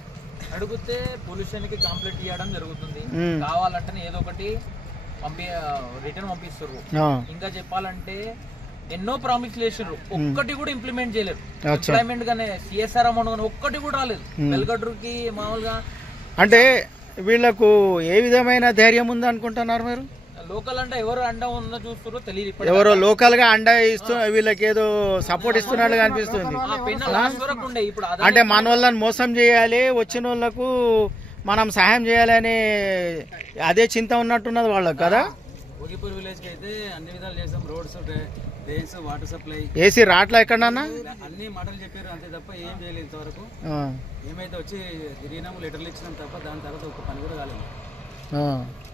అడిగితే పొల్యూషన్ కి కంప్లీట్ చేయడం జరుగుతుంది, కావాలంటే ఏదో ఒకటి రిటర్న్ పంపిస్తారు. ఇంకా చెప్పాలంటే ఎన్నో ప్రామిస్ చేసారు, ఒక్కటి కూడా ఇంప్లిమెంట్ చేయలేరు. ఎంప్లాయ్మెంట్ గానే సిఎస్ఆర్ అమౌంట్ గానీ ఒక్కటి కూడా రాలేదు వెల్గడ్రుకి మామూలుగా. అంటే వీళ్ళకు ఏ విధమైన ధైర్యం ఉంది అనుకుంటున్నారు మీరు? లోకల్ అంటే ఎవరు అండ ఉందో చూస్తారో తెలియదు, ఎవరో లోకల్ గా అండ ఇస్తూ వీళ్ళకి ఏదో సపోర్ట్ ఇస్తున్నట్టుగా అనిపిస్తుంది. అంటే మన వాళ్ళని మోసం చేయాలి, వచ్చిన వాళ్ళకు మనం సహాయం చేయాలి అనే అదే చింత ఉన్నట్టున్నది వాళ్ళకి కదా. ఓగిపూర్ విలేజ్ కి అయితే అన్ని విధాలు చేసాం, roads, drains, water supply, AC రాట్లా ఎక్కడన్నా అన్ని మాటలు చెప్పారు అంతే తప్ప ఏం చేయలేదు ఇంతవరకు. ఏమైతే వచ్చి తిరిగినాము, లెటర్లు ఇచ్చినాం తప్ప దాని తర్వాత ఒక పని కూడా కాలేదు.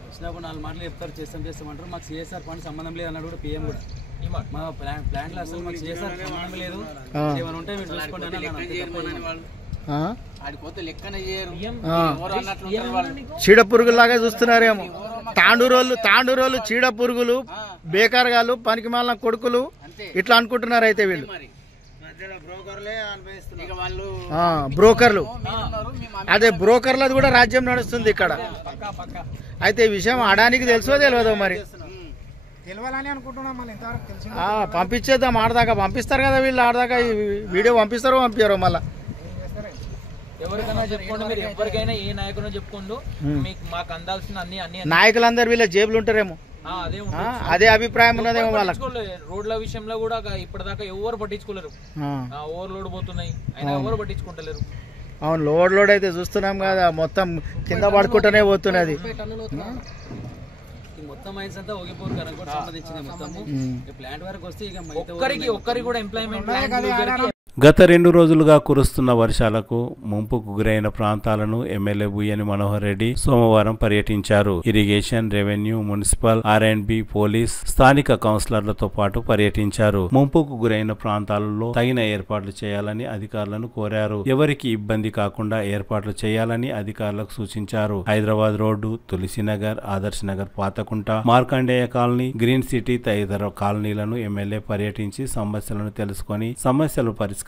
వచ్చినప్పుడు 4 మాటలు చెప్తారు, చేస్తామంటారు. మాకు సిఎస్ఆర్ ఫండ్ సంబంధం లేదు అన్నాడు కూడా పిఎం కూడా. మా ప్లాంట్ లో అసలు మాకు సిఎస్ఆర్ సంబంధం లేదు, ఏమైనా ఉంటే మీరు చూసుకోండి. చీడ పురుగులాగా చూస్తున్నారేమో తాండూరోళ్ళు చీడ పురుగులు, బేకార్గాళ్ళు, పనికి మాలిన కొడుకులు ఇట్లా అనుకుంటున్నారు. అయితే వీళ్ళు బ్రోకర్లు, అదే బ్రోకర్లది కూడా రాజ్యం నడుస్తుంది ఇక్కడ. అయితే ఈ విషయం ఆడానికి తెలుసో తెలియదో మరి, పంపించేద్దాం. ఆడదాకా పంపిస్తారు కదా వీళ్ళు, ఆడదాకా ఈ వీడియో పంపిస్తారో పంపించారో మళ్ళా. ఎవరికైనా చెప్పుకోండి, మీరు ఎవరికైనా ఏ నాయకునో చెప్పుకోండు, మీకు మాకు అందాల్సిన అన్ని నాయకులందరూ వీళ్ళ జేబులు ఉంటారేమో, అదే అభిప్రాయం ఉన్నదేమో వాళ్ళకి. రోడ్ల విషయంలో కూడా ఇప్పటిదాకా ఎవరు పట్టించుకోలేరు, ఓవర్లోడ్ పోతున్నాయి అయినా ఎవరు పట్టించుకుంటలేరు. అవును, లోడ్ అయితే చూస్తున్నాం కదా, మొత్తం కింద పడుకుంటూనే పోతున్నది. మొత్తం మైన్స్ అంతా ఓగిపూర్ కరంకోట్ సంబంధించింది మొత్తము. ప్లాంట్ వరకు వస్తే ఇక ఒక్కరికి కూడా ఎంప్లాయ్మెంట్. గత 2 రోజులుగా కురుస్తున్న వర్షాలకు ముంపుకు గురైన ప్రాంతాలను ఎమ్మెల్యే బుయ్యని మనోహర్ రెడ్డి సోమవారం పర్యటించారు. Irrigation, revenue, municipal, R&B, police, స్థానిక కౌన్సిలర్లతో పాటు పర్యటించారు. ముంపుకు గురైన ప్రాంతాలలో తగిన ఏర్పాట్లు చేయాలని అధికారులను కోరారు. ఎవరికి ఇబ్బంది కాకుండా ఏర్పాట్లు చేయాలని అధికారులకు సూచించారు. Hyderabad road, Tulasinagar, Adarsh Nagar, Pathakunta, Markandeya colony, green city తదితర కాలనీలను ఎమ్మెల్యే పర్యటించి సమస్యలను తెలుసుకొని సమస్యలు పరిష్కరించాలని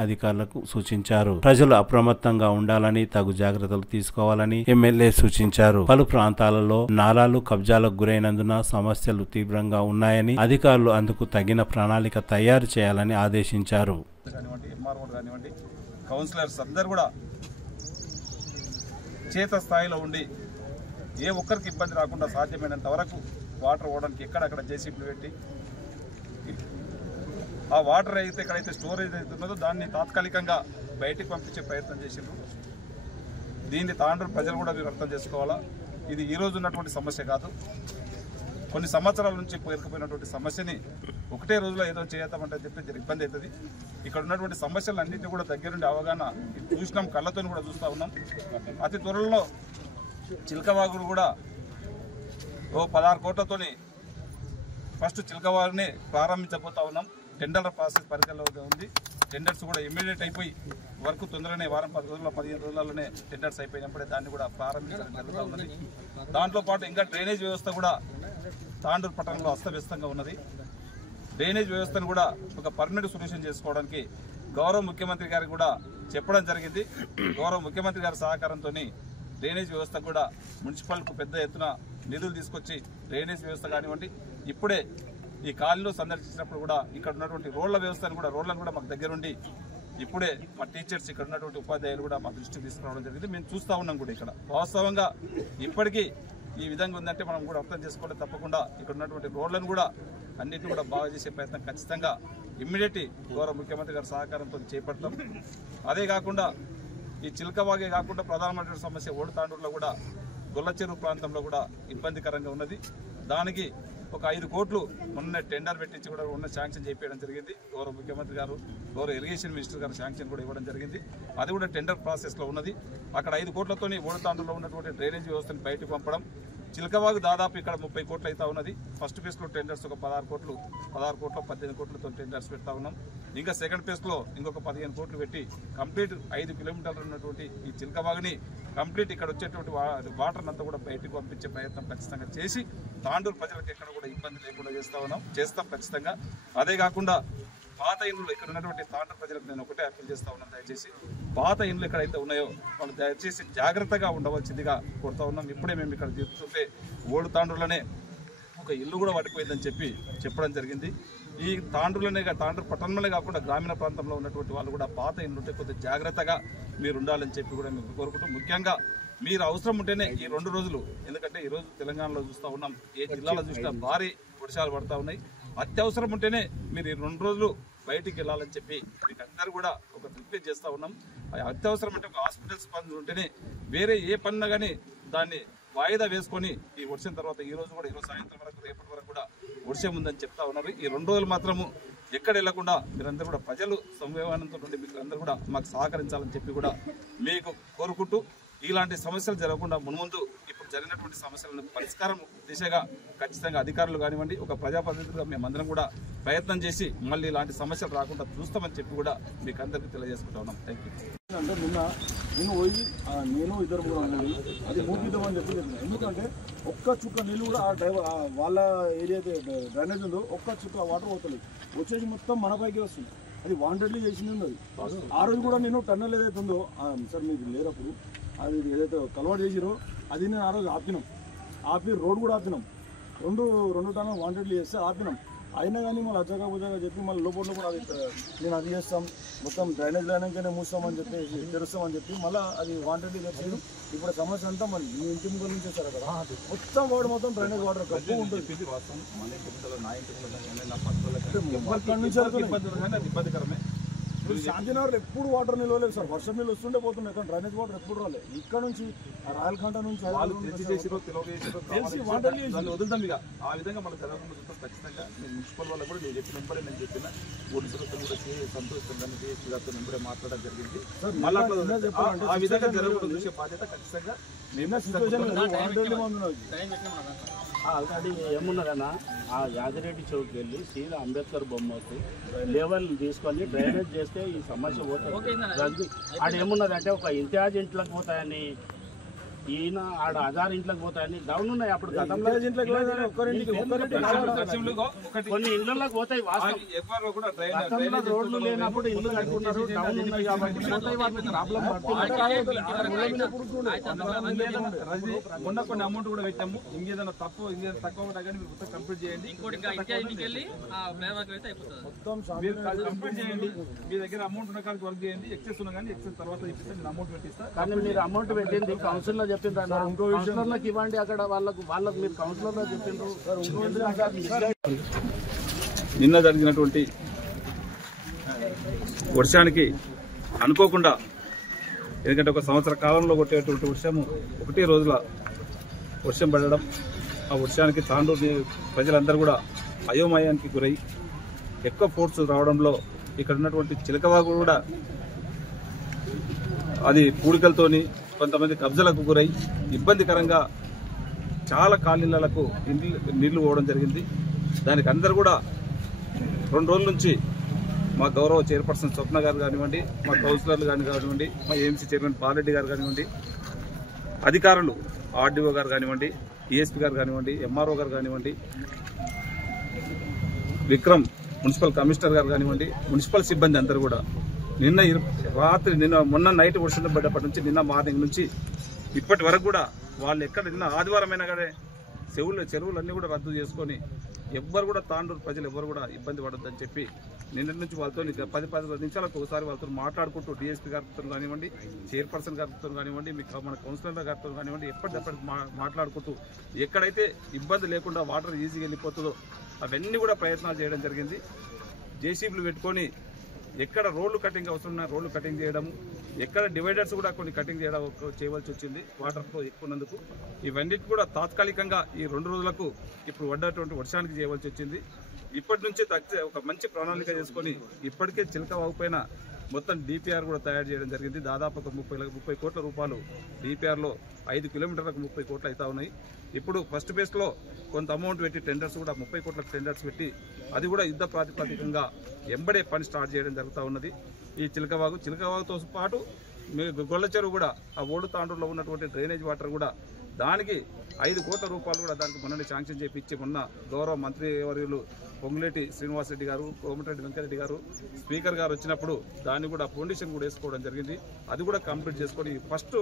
అధికారులకు సూచించారు. ప్రజలు అప్రమత్తంగా ఉండాలని, తగు జాగ్రత్తలు తీసుకోవాలని ఎమ్మెల్యే సూచించారు. పలు ప్రాంతాలలో నాలాలు కబ్జాలకు గురైనందున సమస్యలు తీవ్రంగా ఉన్నాయని అధికారులు అందుకు తగిన ప్రణాళిక తయారు చేయాలని ఆదేశించారు. కౌన్సిలర్స్ అందరూ కూడా చేత స్థాయిలో ఉండి ఏ ఒక్కరికి ఇబ్బంది రాకుండా సాధ్యమైనంత వరకు వాటర్ పోవడానికి ఎక్కడక్కడ జేసీబీలు పెట్టి ఆ వాటర్ అయితే ఎక్కడైతే స్టోరేజ్ అవుతున్నదో దాన్ని తాత్కాలికంగా బయటికి పంపించే ప్రయత్నం చేసిండ్రు. దీన్ని తాండ్రు ప్రజలు కూడా మీరు అర్థం చేసుకోవాలా. ఇది ఈ రోజు ఉన్నటువంటి సమస్య కాదు, కొన్ని సంవత్సరాల నుంచి పేరుకుపోయినటువంటి సమస్యని ఒకటే రోజులో ఏదో చేద్దామంటే చెప్పి ఇబ్బంది అవుతుంది. ఇక్కడ ఉన్నటువంటి సమస్యలన్నింటినీ కూడా దగ్గరుండి అవగాహన చూసినాం, కళ్ళతో కూడా చూస్తూ ఉన్నాం. అతి త్వరలో చిలకవాగుడు కూడా 16 కోట్లతోని ఫస్ట్ చిలకవాగుని ప్రారంభించబోతా ఉన్నాం. టెండర్ల ప్రాసెస్ పరికల్లో ఉంది. టెండర్స్ కూడా ఇమ్మీడియట్ అయిపోయి వర్క్ తొందరనే వారం 10 రోజుల్లో 15 రోజులలోనే టెండర్స్ అయిపోయినప్పుడే దాన్ని కూడా ప్రారంభించడం జరుగుతూ ఉన్నది. దాంట్లో పాటు ఇంకా డ్రైనేజ్ వ్యవస్థ కూడా తాండూరు పట్టణంలో అస్తవ్యస్తంగా ఉన్నది. డ్రైనేజ్ వ్యవస్థను కూడా ఒక పర్మనెంట్ సొల్యూషన్ చేసుకోవడానికి గౌరవ ముఖ్యమంత్రి గారికి కూడా చెప్పడం జరిగింది. గౌరవ ముఖ్యమంత్రి గారి సహకారంతో డ్రైనేజ్ వ్యవస్థ కూడా మున్సిపల్కు పెద్ద ఎత్తున నిధులు తీసుకొచ్చి డ్రైనేజ్ వ్యవస్థ కానివ్వండి, ఇప్పుడే ఈ కాలనీలో సందర్శించినప్పుడు కూడా ఇక్కడ ఉన్నటువంటి రోడ్లను కూడా మాకు దగ్గరుండి ఇప్పుడే మా టీచర్స్ ఇక్కడ ఉన్నటువంటి ఉపాధ్యాయులు కూడా మా దృష్టికి తీసుకురావడం జరిగింది. మేము చూస్తూ ఉన్నాం కూడా ఇక్కడ వాస్తవంగా ఇప్పటికీ ఈ విధంగా ఉందంటే మనం కూడా అర్థం చేసుకోవాలి. తప్పకుండా ఇక్కడ ఉన్నటువంటి రోడ్లను కూడా అన్నింటినీ కూడా బాగా చేసే ప్రయత్నం ఖచ్చితంగా ఇమ్మీడియట్ గౌరవ ముఖ్యమంత్రి గారి సహకారంతో చేపడతాం. అదే కాకుండా ఈ చిలకవాగే కాకుండా ప్రధానమైన సమస్య ఓడుతాండూరులో కూడా గొల్లచెరువు ప్రాంతంలో కూడా ఇబ్బందికరంగా ఉన్నది. దానికి ఒక 5 కోట్లు మొన్న టెండర్ పెట్టించి కూడా ఉన్న శాంక్షన్ చేయించడం జరిగింది. గౌరవ ముఖ్యమంత్రి గారు గౌరవ ఇరిగేషన్ మినిస్టర్ గారు శాంక్షన్ కూడా ఇవ్వడం జరిగింది. అది కూడా టెండర్ ప్రాసెస్లో ఉన్నది. అక్కడ 5 కోట్లతో ఓడుతాండూరులో ఉన్నటువంటి డ్రైనేజ్ వ్యవస్థను బయటకు పంపడం. చిలకవాగు దాదాపు ఇక్కడ 30 కోట్లు అవుతా ఉన్నది. ఫస్ట్ ఫేజ్లో టెండర్స్ ఒక 16 కోట్లు 18 కోట్లతో టెండర్స్ పెడతా ఉన్నాం. ఇంకా సెకండ్ ఫేజ్లో ఇంకొక 15 కోట్లు పెట్టి కంప్లీట్ 5 కిలోమీటర్లు ఉన్నటువంటి ఈ చిలకవాగుని కంప్లీట్ ఇక్కడ వచ్చేటువంటి వాటర్ అంతా కూడా బయటకు పంపించే ప్రయత్నం ఖచ్చితంగా చేసి తాండూరు ప్రజలకు ఎక్కడ కూడా ఇబ్బంది లేకుండా చేస్తాం ఖచ్చితంగా. అదే కాకుండా పాత ఇండ్లు ఇక్కడ ఉన్నటువంటి తాండూరు ప్రజలకు నేను ఒకటే అప్పీల్ చేస్తా ఉన్నాను, దయచేసి పాత ఇండ్లు ఎక్కడైతే ఉన్నాయో వాళ్ళు దయచేసి జాగ్రత్తగా ఉండవలసిందిగా కోరుతా ఉన్నాం. ఇప్పుడే మేము ఇక్కడ చూస్తుంటే ఓడు తాండూరులోనే ఒక ఇల్లు కూడా పడిపోయిందని చెప్పడం జరిగింది. ఈ తాండూరు పట్టణంలోనే కాకుండా గ్రామీణ ప్రాంతంలో ఉన్నటువంటి వాళ్ళు కూడా పాత ఇండ్లు ఉంటే కొద్దిగా జాగ్రత్తగా మీరు ఉండాలని చెప్పి కూడా మేము కోరుకుంటాం. ముఖ్యంగా మీరు అవసరం ఉంటేనే ఈ 2 రోజులు, ఎందుకంటే ఈరోజు తెలంగాణలో చూస్తూ ఉన్నాం, ఏ జిల్లాలో చూసినా భారీ వర్షాలు పడతా ఉన్నాయి. అత్యవసరం ఉంటేనే మీరు ఈ 2 రోజులు బయటికి వెళ్ళాలని చెప్పి మీకు అందరూ కూడా ఒక రిక్వెస్ట్ చేస్తూ ఉన్నాం. అత్యవసరం అంటే ఒక హాస్పిటల్స్ పనులు ఉంటేనే వేరే ఏ పనున్నా కానీ దాన్ని వాయిదా వేసుకొని ఈ వర్షం తర్వాత ఈరోజు సాయంత్రం వరకు రేపటి వరకు కూడా వర్షం ఉందని చెప్తా ఉన్నారు. ఈ 2 రోజులు మాత్రము ఎక్కడ వెళ్లకుండా మీరందరూ కూడా ప్రజలు సంవేదనతో నుండి మీకు అందరూ కూడా మాకు సహకరించాలని చెప్పి కూడా మీకు కోరుకుంటూ ఇలాంటి సమస్యలు జరగకుండా మున్ముందు ఇప్పుడు జరిగినటువంటి సమస్యలను పరిష్కారం దిశగా ఖచ్చితంగా అధికారులు కానివ్వండి ఒక ప్రజాప్రతినిధులుగా మేమందరం కూడా ప్రయత్నం చేసి మళ్ళీ ఇలాంటి సమస్యలు రాకుండా చూస్తామని చెప్పి కూడా మీకు అందరికీ తెలియజేసుకుంటా ఉన్నాం. Thank you. అంటే నేను పోయి నేను ఇద్దరు కూడా ఉన్నది అది మూపిద్దామని చెప్పి ఎందుకంటే ఒక్క చుక్క నీళ్ళు కూడా వాళ్ళ ఏరియా డ్రైనేజ్ ఉందో ఒక్క చుక్క వాటర్ పోతుంది వచ్చేసి మొత్తం మన పైకి వస్తుంది. అది వాంటెడ్లీ చేసింది ఉన్నది. ఆ రోజు కూడా నేను టన్నల్ ఏదైతే ఉందో సార్ మీకు లేనప్పుడు అది ఏదైతే కలవాటు చేసిరో అది నేను ఆ రోజు ఆపి రోడ్ కూడా ఆపినాం. రెండు టన్నులు వాంటెడ్లీ చేస్తే ఆపినాం. అయినా కానీ మళ్ళీ అచ్చగా చెప్పి మళ్ళీ లోపల కూడా అది నేను అది చేస్తాం మొత్తం డ్రైనేజ్ అయినాకనే మూస్తామని చెప్పి తెరుస్తామని చెప్పి మళ్ళీ అది వాంటెడ్లీ తెచ్చారు. ఇప్పుడు సమస్య అంతా మరి మీ ఇంటి ముందు నుంచి చేస్తారు కదా మొత్తం వాడు మొత్తం డ్రైనేజ్ వాటర్ కప్పు ఉంటుంది. ఇబ్బందికరమే. శాంతినగర్ ఎప్పుడు వాటర్ నిలవలేదు సార్. వర్షం నీళ్ళు వస్తుండే పోతున్నాయి కానీ డ్రైనేజ్ వాటర్ ఎప్పుడు రాలేదు. ఇక్కడ నుంచి రాయలఖండ నుంచి వదులుతాం ఇక ఆ విధంగా మనకు జరగకుండా చూస్తాం ఖచ్చితంగా. నేను మున్సిపల్ వాళ్ళకు కూడా నేను చెప్పిన నెంబరే నేను చెప్పిన పోలీసులతో కూడా సంతోషంగా డిఎస్పీ గారితో నెంబరే మాట్లాడడం జరిగింది. మళ్ళీ ఆ విధంగా జరగకుండా చూసే బాధ్యత ఖచ్చితంగా ఆల్రెడీ ఏమున్నదన్నా ఆ యాదిరెడ్డి చౌక్ వెళ్ళి సీదా అంబేద్కర్ బొమ్మకు లెవెల్ తీసుకొని డ్రైనేజ్ చేస్తే ఈ సమస్య పోతుంది. ఆడ ఏమున్నదంటే ఒక ఇంతియాజ్ ఇంట్లోకి పోతాయని ఈయన ఆడ 1000 ఇంట్లోకి పోతాయని డౌన్ ఉన్నాయి. అప్పుడు గతంలో కొన్ని ఇళ్లలోకి పోతాయి. రోడ్లు లేనప్పుడు ఇల్లు కట్టుకుంటారు డౌన్ ఉన్నాయి కాబట్టి మొన్న కొన్ని అమౌంట్ కూడా పెట్టాము. ఇంకేదైనా తక్కువ ఉంటా కానీ మీరు మొత్తం కంప్లీట్ చేయండి. కంప్లీట్ చేయండి. మీ దగ్గర అమౌంట్ ఉన్న కానీ వర్క్ చేయండి. ఎక్సెస్ ఉన్నా కానీ ఎక్సెస్ తర్వాత ఇప్పిస్తే నేను అమౌంట్ పెట్టిస్తా. కానీ మీరు అమౌంట్ పెట్టింది కౌన్సిల్లో చెప్పిండ్రు కౌన్సిలర్లకు ఇవ్వండి. అక్కడ వాళ్ళకు మీరు కౌన్సిలర్లో చెప్పిండ్రు. నిన్న జరిగినటువంటి వర్షానికి అనుకోకుండా, ఎందుకంటే ఒక సంవత్సర కాలంలో కొట్టేటువంటి వర్షము 1 రోజుల వర్షం పడడం, ఆ వర్షానికి తాండూరు ప్రజలందరూ కూడా అయోమయానికి గురై ఎక్కువ ఫోర్స్ రావడంలో ఇక్కడ ఉన్నటువంటి చిలకవాగు కూడా అది పూడికలతోని కొంతమంది కబ్జలకు గురై ఇబ్బందికరంగా చాలా కాలనీలకు నీళ్లు పోవడం జరిగింది. దానికి అందరూ కూడా 2 రోజుల నుంచి మా గౌరవ చైర్పర్సన్ స్వప్న గారు కానివ్వండి, మా కౌన్సిలర్లు కానివ్వండి, మా ఏఎంసీ చైర్మన్ పాలరెడ్డి గారు కానివ్వండి, అధికారులు ఆర్డీఓ గారు కానివ్వండి, డిఎస్పీ గారు కానివ్వండి, ఎంఆర్ఓ గారు కానివ్వండి, విక్రమ్ మున్సిపల్ కమిషనర్ గారు కానివ్వండి, మున్సిపల్ సిబ్బంది అందరూ కూడా మొన్న నైట్ వర్షం పడ్డప్పటి నుంచి నిన్న మార్నింగ్ నుంచి ఇప్పటి వరకు కూడా వాళ్ళు ఎక్కడ నిన్న ఆదివారం అయినా కానీ చెరువులన్నీ కూడా రద్దు చేసుకొని ఎవ్వరు కూడా తాండూరు ప్రజలు ఎవరు కూడా ఇబ్బంది పడొద్దని చెప్పి నిన్నటి నుంచి వాళ్ళతో 10-15 నిమిషాలకు ఒకసారి వాళ్ళతో మాట్లాడుకుంటూ డిఎస్పీ గారితో కానివ్వండి, చైర్పర్సన్ గారితో కానివ్వండి, మన కౌన్సిలర్ గారితో కానివ్వండి, ఎప్పటికప్పుడు మాట్లాడుకుంటూ ఎక్కడైతే ఇబ్బంది లేకుండా వాటర్ ఈజీగా వెళ్ళిపోతుందో అవన్నీ కూడా ప్రయత్నాలు చేయడం జరిగింది. జేసీబీలు పెట్టుకొని ఎక్కడ రోడ్లు కటింగ్ అవసరం రోడ్లు కటింగ్ చేయడం, ఎక్కడ డివైడర్స్ కూడా కొన్ని కటింగ్ చేయవలసి వచ్చింది వాటర్ ఫ్లో ఎక్కువన్నందుకు. ఇవన్నిటి కూడా తాత్కాలికంగా ఈ 2 రోజులకు ఇప్పుడు పడ్డటువంటి వర్షానికి చేయవలసి వచ్చింది. ఇప్పటి నుంచి ఒక మంచి ప్రణాళిక చేసుకొని ఇప్పటికే చిలక వాగుపైన మొత్తం డిపిఆర్ కూడా తయారు చేయడం జరిగింది. దాదాపు ఒక 30 కోట్ల రూపాయలు డిపిఆర్లో 5 కిలోమీటర్లకు 30 కోట్లు అవుతా ఉన్నాయి. ఇప్పుడు ఫస్ట్ ఫేజ్లో కొంత అమౌంట్ పెట్టి టెండర్స్ కూడా 30 కోట్ల టెండర్స్ పెట్టి అది కూడా యుద్ధ ప్రాతిపదికంగా ఎంబడే పని స్టార్ట్ చేయడం జరుగుతూ ఉన్నది. ఈ చిలకవాగుతో పాటు గొల్ల చెరువు కూడా ఆ ఓల్డ్ తాండూరులో ఉన్నటువంటి డ్రైనేజ్ వాటర్ కూడా దానికి 5 కోట్ల రూపాయలు కూడా దానికి మొన్ననే శాంక్షన్ చేయించి మొన్న గౌరవ మంత్రి వర్యులు పొంగులేటి శ్రీనివాసరెడ్డి గారు, కోమటిరెడ్డి వెంకరెడ్డి గారు, స్పీకర్ గారు వచ్చినప్పుడు దాన్ని కూడా ఫౌండేషన్ కూడా వేసుకోవడం జరిగింది. అది కూడా కంప్లీట్ చేసుకొని ఫస్ట్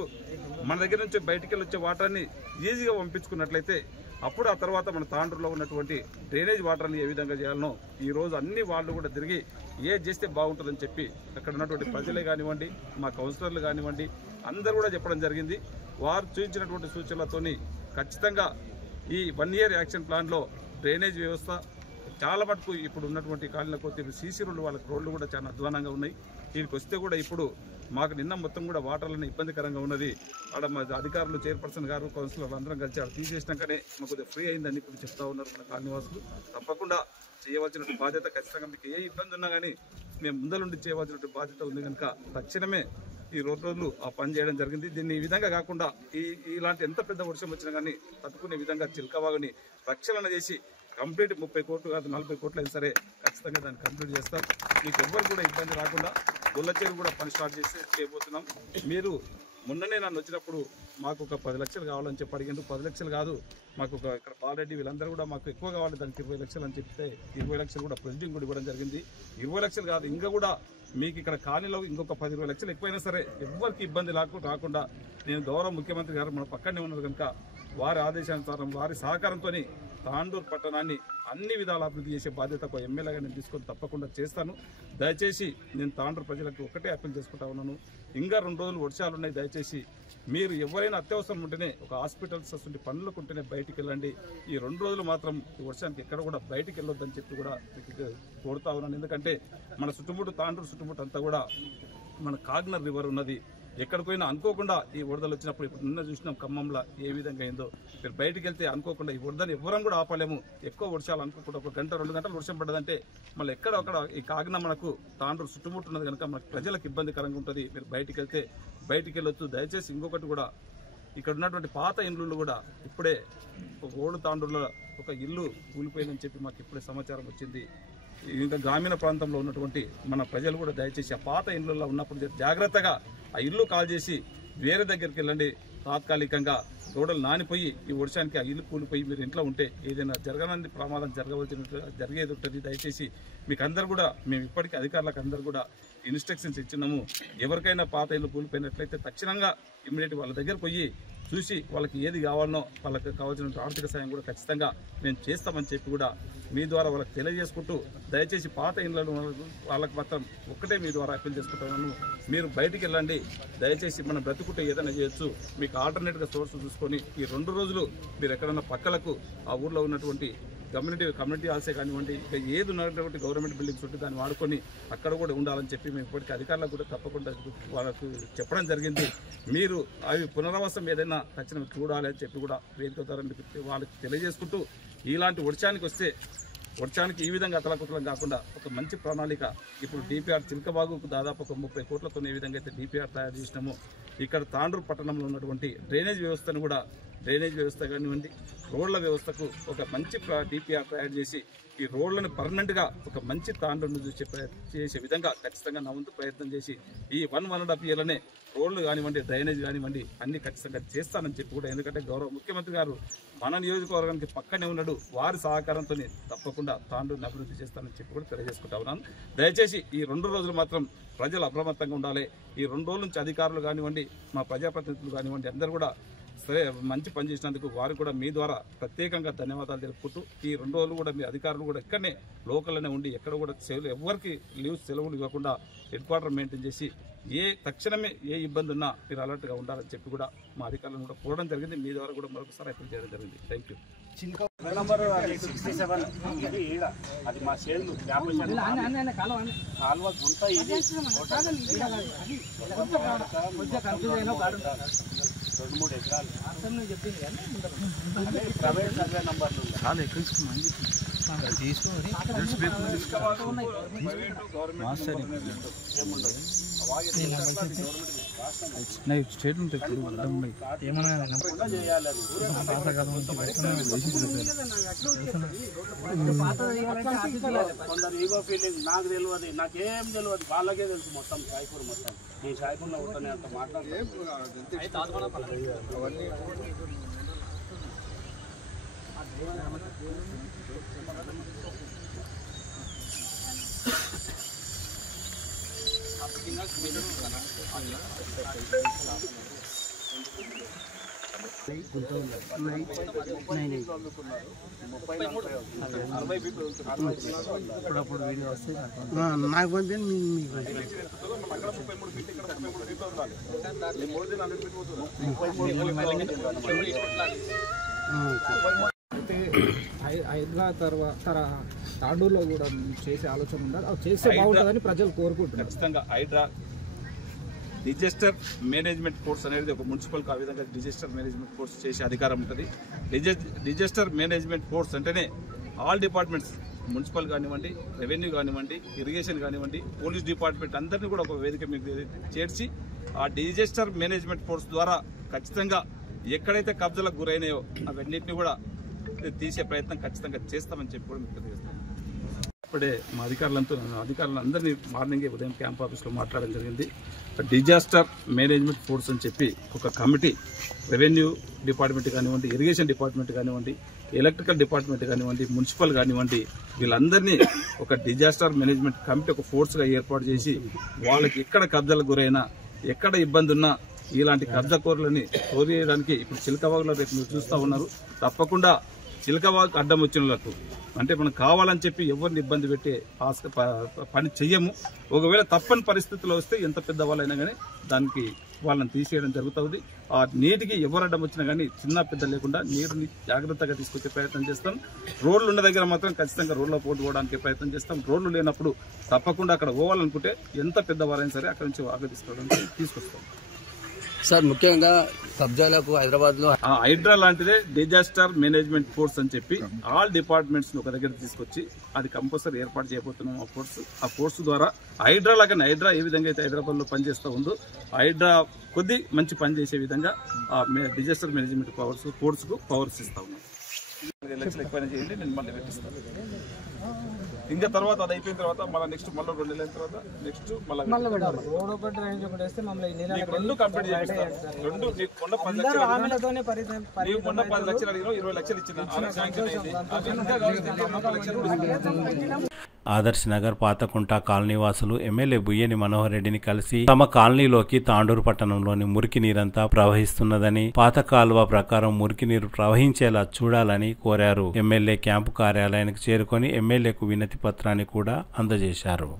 మన దగ్గర నుంచి బయటికి వెళ్ళి వచ్చే వాటర్ని ఈజీగా పంపించుకున్నట్లయితే అప్పుడు ఆ తర్వాత మన తాండూరులో ఉన్నటువంటి డ్రైనేజ్ వాటర్ని ఏ విధంగా చేయాలనో ఈరోజు అన్ని వాళ్ళు కూడా తిరిగి ఏది చేస్తే బాగుంటుందని చెప్పి అక్కడ ఉన్నటువంటి ప్రజలే కానివ్వండి, మా కౌన్సిలర్లు కానివ్వండి, అందరూ కూడా చెప్పడం జరిగింది. వారు చూపించినటువంటి సూచనలతోని ఖచ్చితంగా ఈ 1 ఇయర్ యాక్షన్ ప్లాన్లో డ్రైనేజ్ వ్యవస్థ చాలా మటుకు ఇప్పుడు ఉన్నటువంటి కాలనీలకు సీసీ రోడ్లు వాళ్ళకి రోడ్లు కూడా చాలా అధ్వానంగా ఉన్నాయి. దీనికి వస్తే కూడా ఇప్పుడు మాకు నిన్న మొత్తం కూడా వాటర్లను ఇబ్బందికరంగా ఉన్నది. ఆడ మా అధికారులు, చైర్పర్సన్ గారు, కౌన్సిలర్లు అందరం కలిసి ఆడ తీసేసినాకనే మాకు కొద్దిగా ఫ్రీ అయిందని ఇప్పుడు చెప్తా ఉన్నారు మన కాలనీవాసులు. తప్పకుండా చేయవలసిన బాధ్యత ఖచ్చితంగా మీకు ఏ ఇబ్బంది ఉన్నా కానీ మేము ముందలుండి చేయవలసిన బాధ్యత ఉంది కనుక తక్షణమే ఈ 2 రోజులు ఆ పని చేయడం జరిగింది. దీన్ని ఈ విధంగా కాకుండా ఇలాంటి ఎంత పెద్ద వర్షం వచ్చినా కానీ తట్టుకునే విధంగా చిలకవాగుని రక్షణ చేసి కంప్లీట్ 30 కోట్లు కాదు 40 కోట్లు అయినా సరే ఖచ్చితంగా దాన్ని కంప్లీట్ చేస్తాం. మీకు ఎవ్వరు కూడా ఇబ్బంది రాకుండా గొల్ల చెరువు కూడా పని స్టార్ట్ చేయబోతున్నాం. మీరు మొన్ననే నన్ను వచ్చినప్పుడు మాకు ఒక 10 లక్షలు కావాలని చెప్పి అడిగిండు. 10 లక్షలు కాదు, మాకు ఇక్కడ పాలరెడ్డి వీళ్ళందరూ కూడా మాకు ఎక్కువ కావాలి దానికి 20 లక్షలు అని చెప్తే 20 లక్షలు కూడా ప్రొసీడింగ్ కూడా ఇవ్వడం జరిగింది. 20 లక్షలు కాదు, ఇంకా కూడా మీకు ఇక్కడ కాలనీలో ఇంకొక 10-20 లక్షలు ఎక్కువైనా సరే ఎవరికి ఇబ్బంది రాకుండా నేను గౌరవ ముఖ్యమంత్రి గారు మన పక్కనే ఉన్నారు కనుక వారి ఆదేశానుసారం వారి సహకారంతో తాండూరు పట్టణాన్ని అన్ని విధాల అభివృద్ధి చేసే బాధ్యత ఒక ఎమ్మెల్యేగా నేను తీసుకొని తప్పకుండా చేస్తాను. దయచేసి నేను తాండూరు ప్రజలకు ఒకటే అప్పీల్ చేసుకుంటా ఉన్నాను. ఇంకా 2 రోజులు వర్షాలు ఉన్నాయి. దయచేసి మీరు ఎవరైనా అత్యవసరం ఉంటేనే ఒక హాస్పిటల్స్ వస్తుంటే పనులకు ఉంటేనే బయటికి వెళ్ళండి. ఈ 2 రోజులు మాత్రం ఈ వర్షానికి ఎక్కడ కూడా బయటికి వెళ్ళొద్దని చెప్పి కూడా కోరుతా ఉన్నాను. ఎందుకంటే మన చుట్టుముట్టు తాండూరు చుట్టుముట్టు అంతా కూడా మన కాగ్నర్ రివర్ ఉన్నది. ఎక్కడికైనా అనుకోకుండా ఈ వరదలు వచ్చినప్పుడు ఇప్పుడు నిన్న చూసినాం ఖమ్మంలో ఏ విధంగా అయిందో. మీరు బయటికి వెళ్తే అనుకోకుండా ఈ వరదలు ఎవరం కూడా ఆపలేము. ఎక్కువ వర్షాలు అనుకోకుండా 1 గంట 2 గంటలు వర్షం పడ్డదంటే మళ్ళీ ఎక్కడొక్కడ ఈ కాగ్న మనకు తాండూరు చుట్టుముట్టున్నది కనుక మనకు ప్రజలకు ఇబ్బందికరంగా ఉంటుంది. మీరు బయటికి వెళ్తే బయటికి వెళ్ళొచ్చు. దయచేసి ఇంకొకటి కూడా ఇక్కడ ఉన్నటువంటి పాత ఇండ్లు కూడా ఇప్పుడే ఓడు తాండూరులో ఒక ఇల్లు కూలిపోయిందని చెప్పి మాకు ఇప్పుడే సమాచారం వచ్చింది. ఇంకా గ్రామీణ ప్రాంతంలో ఉన్నటువంటి మన ప్రజలు కూడా దయచేసి ఆ పాత ఇళ్లలో ఉన్నప్పుడు జాగ్రత్తగా ఆ ఇల్లు కాల్ చేసి వేరే దగ్గరికి వెళ్ళండి. తాత్కాలికంగా గోడలు నానిపోయి ఈ వర్షానికి ఆ ఇల్లు కూలిపోయి మీరు ఇంట్లో ఉంటే ఏదైనా జరగనంది ప్రమాదం జరిగేది ఉంటుంది. దయచేసి మీకు అందరు కూడా మేము ఇప్పటికీ అధికారులకు అందరు కూడా ఇన్స్ట్రక్షన్స్ ఇచ్చినాము. ఎవరికైనా పాత ఇల్లు కూలిపోయినట్లయితే తక్షణంగా ఇమ్మీడియట్ వాళ్ళ దగ్గర పోయి చూసి వాళ్ళకి ఏది కావాలనో వాళ్ళకి కావాల్సిన ఆర్థిక సాయం కూడా ఖచ్చితంగా మేము చేస్తామని చెప్పి కూడా మీ ద్వారా వాళ్ళకి తెలియజేసుకుంటూ దయచేసి పాత ఇళ్లను వాళ్ళకి మాత్రం ఒక్కటే మీ ద్వారా అప్పీల్ చేసుకుంటున్నాను. మీరు బయటికి వెళ్ళండి. దయచేసి మనం బ్రతుకుంటే ఏదైనా చేయొచ్చు. మీకు ఆల్టర్నేట్గా సోర్స్ చూసుకొని ఈ 2 రోజులు మీరు ఎక్కడన్నా పక్కలకు ఆ ఊర్లో ఉన్నటువంటి కమ్యూనిటీ హాల్సే కానివ్వండి, ఇక ఏది ఉన్నటువంటి గవర్నమెంట్ బిల్డింగ్స్ ఉంటే దాన్ని వాడుకొని అక్కడ కూడా ఉండాలని చెప్పి మేము ఇప్పటికీ అధికారులకు కూడా తప్పకుండా వాళ్ళకు చెప్పడం జరిగింది. మీరు అవి పునరావాసం ఏదైనా తక్షణం చూడాలి అని చెప్పి కూడా వేదిక ద్వారా వాళ్ళకి తెలియజేసుకుంటూ ఇలాంటి వర్షానికి ఈ విధంగా అతలకుతలం కాకుండా ఒక మంచి ప్రణాళిక ఇప్పుడు డిపిఆర్ చిలకబాగుకు దాదాపు ఒక 30 కోట్లతో ఏ విధంగా అయితే డిపిఆర్ తయారు చేసినామో ఇక్కడ తాండూరు పట్టణంలో ఉన్నటువంటి డ్రైనేజ్ వ్యవస్థను కూడా డ్రైనేజ్ వ్యవస్థ కానివ్వండి, రోడ్ల వ్యవస్థకు ఒక మంచి DPR తయారు చేసి ఈ రోడ్లను పర్మనెంట్గా ఒక మంచి తాండ్రును చేసే విధంగా ఖచ్చితంగా నా వంతు ప్రయత్నం చేసి ఈ 1.5 ఇయర్లనే రోడ్లు కానివ్వండి, డ్రైనేజ్ కానివ్వండి అన్ని ఖచ్చితంగా చేస్తానని చెప్పి కూడా, ఎందుకంటే గౌరవ ముఖ్యమంత్రి గారు మన నియోజకవర్గానికి పక్కనే ఉన్నాడు, వారి సహకారంతో తప్పకుండా తాండ్రుని అభివృద్ధి చేస్తానని చెప్పి కూడా తెలియజేసుకుంటా ఉన్నాను. దయచేసి ఈ 2 రోజులు మాత్రం ప్రజలు అప్రమత్తంగా ఉండాలి. ఈ 2 రోజుల నుంచి అధికారులు కానివ్వండి, మా ప్రజాప్రతినిధులు కానివ్వండి అందరూ కూడా సరే మంచి పని చేసినందుకు వారు కూడా మీ ద్వారా ప్రత్యేకంగా ధన్యవాదాలు తెలుపుకుంటూ ఈ 2 రోజులు కూడా మీ అధికారులు కూడా ఇక్కడనే లోకల్లోనే ఉండి ఎక్కడ కూడా ఎవరికి సెలవులు ఇవ్వకుండా హెడ్ క్వార్టర్ మెయింటైన్ చేసి తక్షణమే ఏ ఇబ్బంది ఉన్నా మీరు అలర్ట్గా ఉండాలని చెప్పి కూడా మా అధికారులను కూడా కోరడం జరిగింది. మీ ద్వారా కూడా మరొకసారి అప్పీల్ చేయడం జరిగింది. Thank you. నెంబర్ 67 ఇది ఈడ అది మా చేను కాలువ గుంత ఇది 2-3 ఎకరాలు ప్రైవేట్ సర్వే నంబర్లు స్టేట్మెంట్ కొందరు ఈగో ఫీలింగ్ నాకు తెలియదు, నాకేం తెలియదు, వాళ్ళకే తెలుసు మొత్తం షాయిపూర్ మొత్తం. నేను షాయిపూర్లో ఉంటాను అంత మాట్లాడుతున్నాను. నాకు పంపించండి. హైదరాబాద్ తర్వాత తాండూరులో కూడా చేసే ఆలోచన ఉండాలి, అది చేస్తే బాగుంటుందని ప్రజలు కోరుకుంటున్నారు. ఖచ్చితంగా హైడ్రా డిజాస్టర్ మేనేజ్మెంట్ కోర్స్ అనేది ఒక మున్సిపల్కి ఆ విధంగా డిజాస్టర్ మేనేజ్మెంట్ కోర్స్ చేసే అధికారం ఉంటుంది. డిజాస్టర్ మేనేజ్మెంట్ కోర్స్ అంటేనే ఆల్ డిపార్ట్మెంట్స్, మున్సిపల్ కానివ్వండి, రెవెన్యూ కానివ్వండి, ఇరిగేషన్ కానివ్వండి, పోలీస్ డిపార్ట్మెంట్ అందరినీ కూడా ఒక వేదిక మీద చేర్చి ఆ డిజాస్టర్ మేనేజ్మెంట్ కోర్స్ ద్వారా ఖచ్చితంగా ఎక్కడైతే కబ్జాలకు గురైనాయో అవన్నింటినీ కూడా తీసే ప్రయత్నం ఖచ్చితంగా చేస్తామని చెప్పి కూడా మీకు తెలియజేస్తాం. ఇప్పుడే మా అధికారులందరినీ మార్నింగే ఉదయం క్యాంప్ ఆఫీస్లో మాట్లాడడం జరిగింది. డిజాస్టర్ మేనేజ్మెంట్ ఫోర్స్ అని చెప్పి ఒక కమిటీ రెవెన్యూ డిపార్ట్మెంట్ కానివ్వండి, ఇరిగేషన్ డిపార్ట్మెంట్ కానివ్వండి, ఎలక్ట్రికల్ డిపార్ట్మెంట్ కానివ్వండి, మున్సిపల్ కానివ్వండి, వీళ్ళందరినీ ఒక డిజాస్టర్ మేనేజ్మెంట్ కమిటీ ఒక ఫోర్స్గా ఏర్పాటు చేసి వాళ్ళకి ఎక్కడ కబ్జాలకు గురైనా, ఎక్కడ ఇబ్బంది ఉన్నా ఇలాంటి కబ్జాకోరులని తోరియడానికి ఇప్పుడు చిలకవాగులో రేపు మీరు చూస్తూ ఉన్నారు. తప్పకుండా చిలకవాగు అడ్డం వచ్చిన వాళ్ళకు అంటే మనం కావాలని చెప్పి ఎవరిని ఇబ్బంది పెట్టే పని చెయ్యము. ఒకవేళ తప్పని పరిస్థితుల్లో వస్తే ఎంత పెద్దవాళ్ళైనా కానీ దానికి వాళ్ళని తీసేయడం జరుగుతుంది. ఆ నీటికి ఎవరు అడ్డం వచ్చినా కానీ చిన్న పెద్ద లేకుండా నీరుని జాగ్రత్తగా తీసుకొచ్చే ప్రయత్నం చేస్తాం. రోడ్లు ఉన్న దగ్గర మాత్రం ఖచ్చితంగా రోడ్లో పోవడానికి ప్రయత్నం చేస్తాం. రోడ్లు లేనప్పుడు తప్పకుండా అక్కడ పోవాలనుకుంటే ఎంత పెద్దవారైనా సరే అక్కడి నుంచి వాగు తీసుకోవడానికి తీసుకొస్తాం. సార్ ముఖ్యంగా కబ్జాలకు హైదరాబాద్ లో హైడ్రా లాంటిదే డిజాస్టర్ మేనేజ్మెంట్ ఫోర్స్ అని చెప్పి ఆల్ డిపార్ట్మెంట్స్ ఒక దగ్గర తీసుకొచ్చి అది కంపల్సరీ ఏర్పాటు చేయబోతున్నాం. ఆ ఫోర్స్ ద్వారా హైడ్రా లాగానే హైడ్రా ఏ విధంగా అయితే హైదరాబాద్ లో పనిచేస్తూ ఉందో హైడ్రా కొద్ది మంచి పని చేసే విధంగా డిజాస్టర్ మేనేజ్మెంట్ ఫోర్స్ కు పవర్స్ ఇస్తా ఉన్నాం. 2 లక్షలు ఎక్కువ చేయండి, నేను మళ్ళీ పెట్టిస్తాను. ఇంకా తర్వాత అది అయిపోయిన తర్వాత మళ్ళీ నెక్స్ట్ మళ్ళీ 2 నెలల తర్వాత నెక్స్ట్ మళ్ళీ రోడ్ ఒకటి డ్రైనేజ్ ఒకటి వేస్తే మమ్మల్ని 2 కంప్లీట్ చేపిస్తాను. 2 నీకు మొన్న 10 లక్షలు నీకు మొన్న 10 లక్షలు అడిగినా 20 లక్షలు ఇచ్చిన ఆదర్శ్ నగర్ పాతకుంట కాలనీ వాసులు ఎమ్మెల్యే బుయ్యని మనోహర్ రెడ్డిని కలిసి తమ కాలనీలోకి తాండూరు పట్టణంలోని మురికి నీరంతా ప్రవహిస్తున్నదని, పాత కాలువ ప్రకారం మురికి నీరు ప్రవహించేలా చూడాలని కోరారు. ఎమ్మెల్యే క్యాంపు కార్యాలయానికి చేరుకొని ఎమ్మెల్యేకు వినతి పత్రాన్ని కూడా అందజేశారు.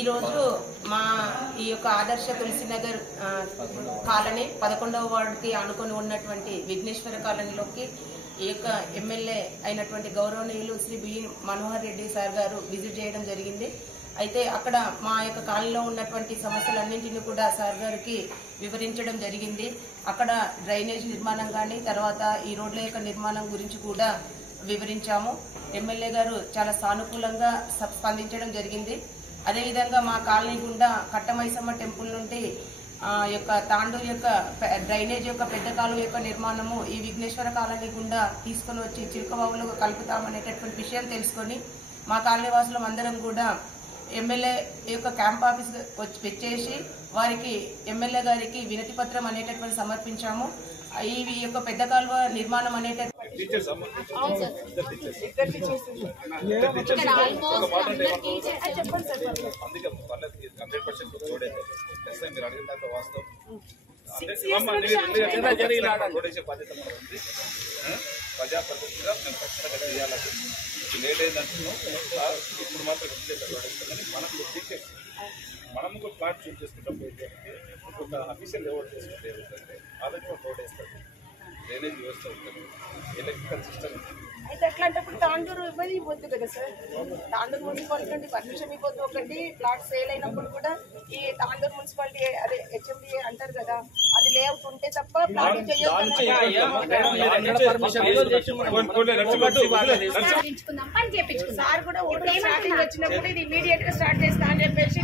ఈరోజు మా ఈ యొక్క ఆదర్శ తులసినగర్ కాలనీ 11వ వార్డుకి ఆనుకొని ఉన్నటువంటి విఘ్నేశ్వర కాలనీలోకి ఈ యొక్క ఎమ్మెల్యే అయినటువంటి గౌరవనీయులు శ్రీ బి మనోహర్ రెడ్డి సార్ గారు విజిట్ చేయడం జరిగింది. అయితే అక్కడ మా యొక్క కాలనీలో ఉన్నటువంటి సమస్యలన్నింటినీ కూడా సార్ గారికి వివరించడం జరిగింది. అక్కడ డ్రైనేజ్ నిర్మాణం కానీ తర్వాత ఈ రోడ్ల యొక్క నిర్మాణం గురించి కూడా వివరించాము. ఎమ్మెల్యే గారు చాలా సానుకూలంగా స్పందించడం జరిగింది. అదేవిధంగా మా కాలనీ గుండా కట్టమైసమ్మ టెంపుల్ నుండి యొక్క తాండూరు యొక్క డ్రైనేజ్ యొక్క పెద్ద కాలువ యొక్క నిర్మాణము ఈ విఘ్నేశ్వర కాలనీ గుండా తీసుకుని వచ్చి చిలుకబావులో కలుపుతామనేటటువంటి విషయం తెలుసుకొని మా కాలనీ వాసులం అందరం కూడా ఎమ్మెల్యే యొక్క క్యాంప్ ఆఫీస్ వచ్చేసి వారికి ఎమ్మెల్యే గారికి వినతి పత్రం అనేటటువంటి సమర్పించాము. ఈ యొక్క పెద్ద కాలువ నిర్మాణం అనేటటువంటి ప్రజాప్రతినిధిగా మేము ఖచ్చితంగా చేయాలని లేట్ అయిందంటున్నాం. ఇప్పుడు మాత్రం మనకు టీచర్స్ మనము ఒక ప్లాట్ చూస్ చేసుకుంటాం. ఒక అఫీషియల్ లెవెల్ చేసుకుంటే ఏమిటంటే ఆలోచన రోడ్ వేస్తారు, డ్రైనేజ్ వ్యవస్థ ఉంటుంది, ఎలక్ట్రికల్ సిస్టమ్. అయితే అట్లాంటప్పుడు తాండూరు ఇవ్వద్దు కదా సార్. తాండూరు మున్సిపాలిటీ నుండి పర్మిషన్ ఇవ్వద్దు. ఒకటి ప్లాట్ సేల్ అయినప్పుడు కూడా ఈ తాండూరు మున్సిపాలిటీ అదే హెచ్ఎండిఏ అంటారు కదా, అది లేఅవుట్ ఉంటే తప్ప ప్లాట్ చేయొద్దు. సార్ కూడా ఓటర్ స్టార్టింగ్ వచ్చినప్పుడు ఇది ఇమీడియట్ గా స్టార్ట్ చేస్తా అని చెప్పేసి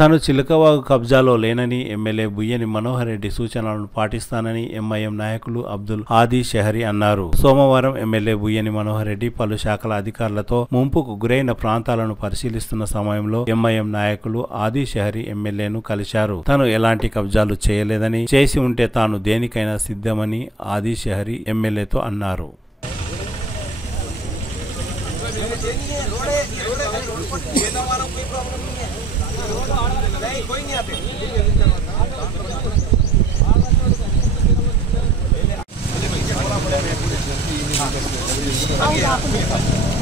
తాను చిలకవాగు కబ్జాలో లేనని ఎమ్మెల్యే బుయ్యని మనోహర్ రెడ్డి సూచనలను పాటిస్తానని ఎంఐఎం నాయకులు అబ్దుల్ ఆది షహరి అన్నారు. సోమవారం ఎమ్మెల్యే బుయ్యని మనోహర్ రెడ్డి పలు శాఖల అధికారులతో ముంపుకు గురైన ప్రాంతాలను పరిశీలిస్తున్న సమయంలో ఎంఐఎం నాయకులు ఆది షహరి ఎమ్మెల్యేను కలిశారు. తాను ఎలాంటి కబ్జాలు చేయలేదని, చేసి ఉంటే తాను దేనికైనా సిద్ధమని ఆది షహరి ఎమ్మెల్యేతో అన్నారు.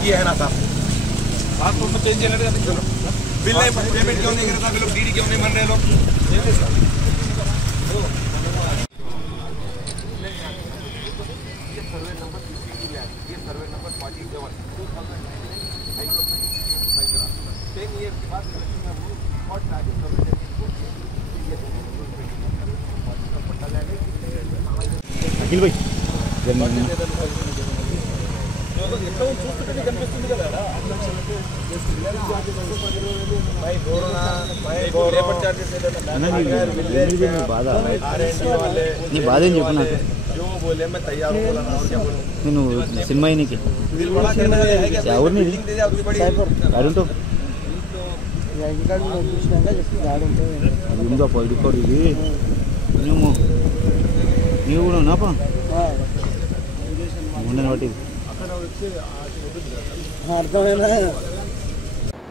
ये है ना साहब पासपोर्ट में चेंज करने का बिल नहीं पेमेंट क्यों नहीं करता लोग डीडी क्यों नहीं बन रहे लोग ये सर्वे नंबर ये सर्वे नंबर 47 10 years के बाद और चार्जिंग अखिल भाई చూస్తుంటే కనిపిస్తుంది కదా నీ బాధ ఏం చెప్పు నాకు. నేను సినిమా నీకు ఎవరిని అడుగుతావు ఉందా పడుకోడు ఇది నువ్వు నీవు కూడా ఉన్నాపా ఉండని బట్టి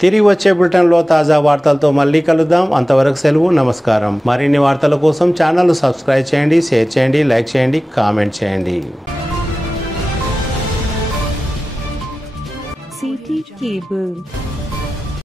తిరిగి వచ్చే బులెటిన్లో తాజా వార్తలతో మళ్ళీ కలుద్దాం. అంతవరకు సెలవు, నమస్కారం. మరిన్ని వార్తల కోసం ఛానల్ సబ్స్క్రైబ్ చేయండి, షేర్ చేయండి, లైక్ చేయండి, కామెంట్ చేయండి. City cable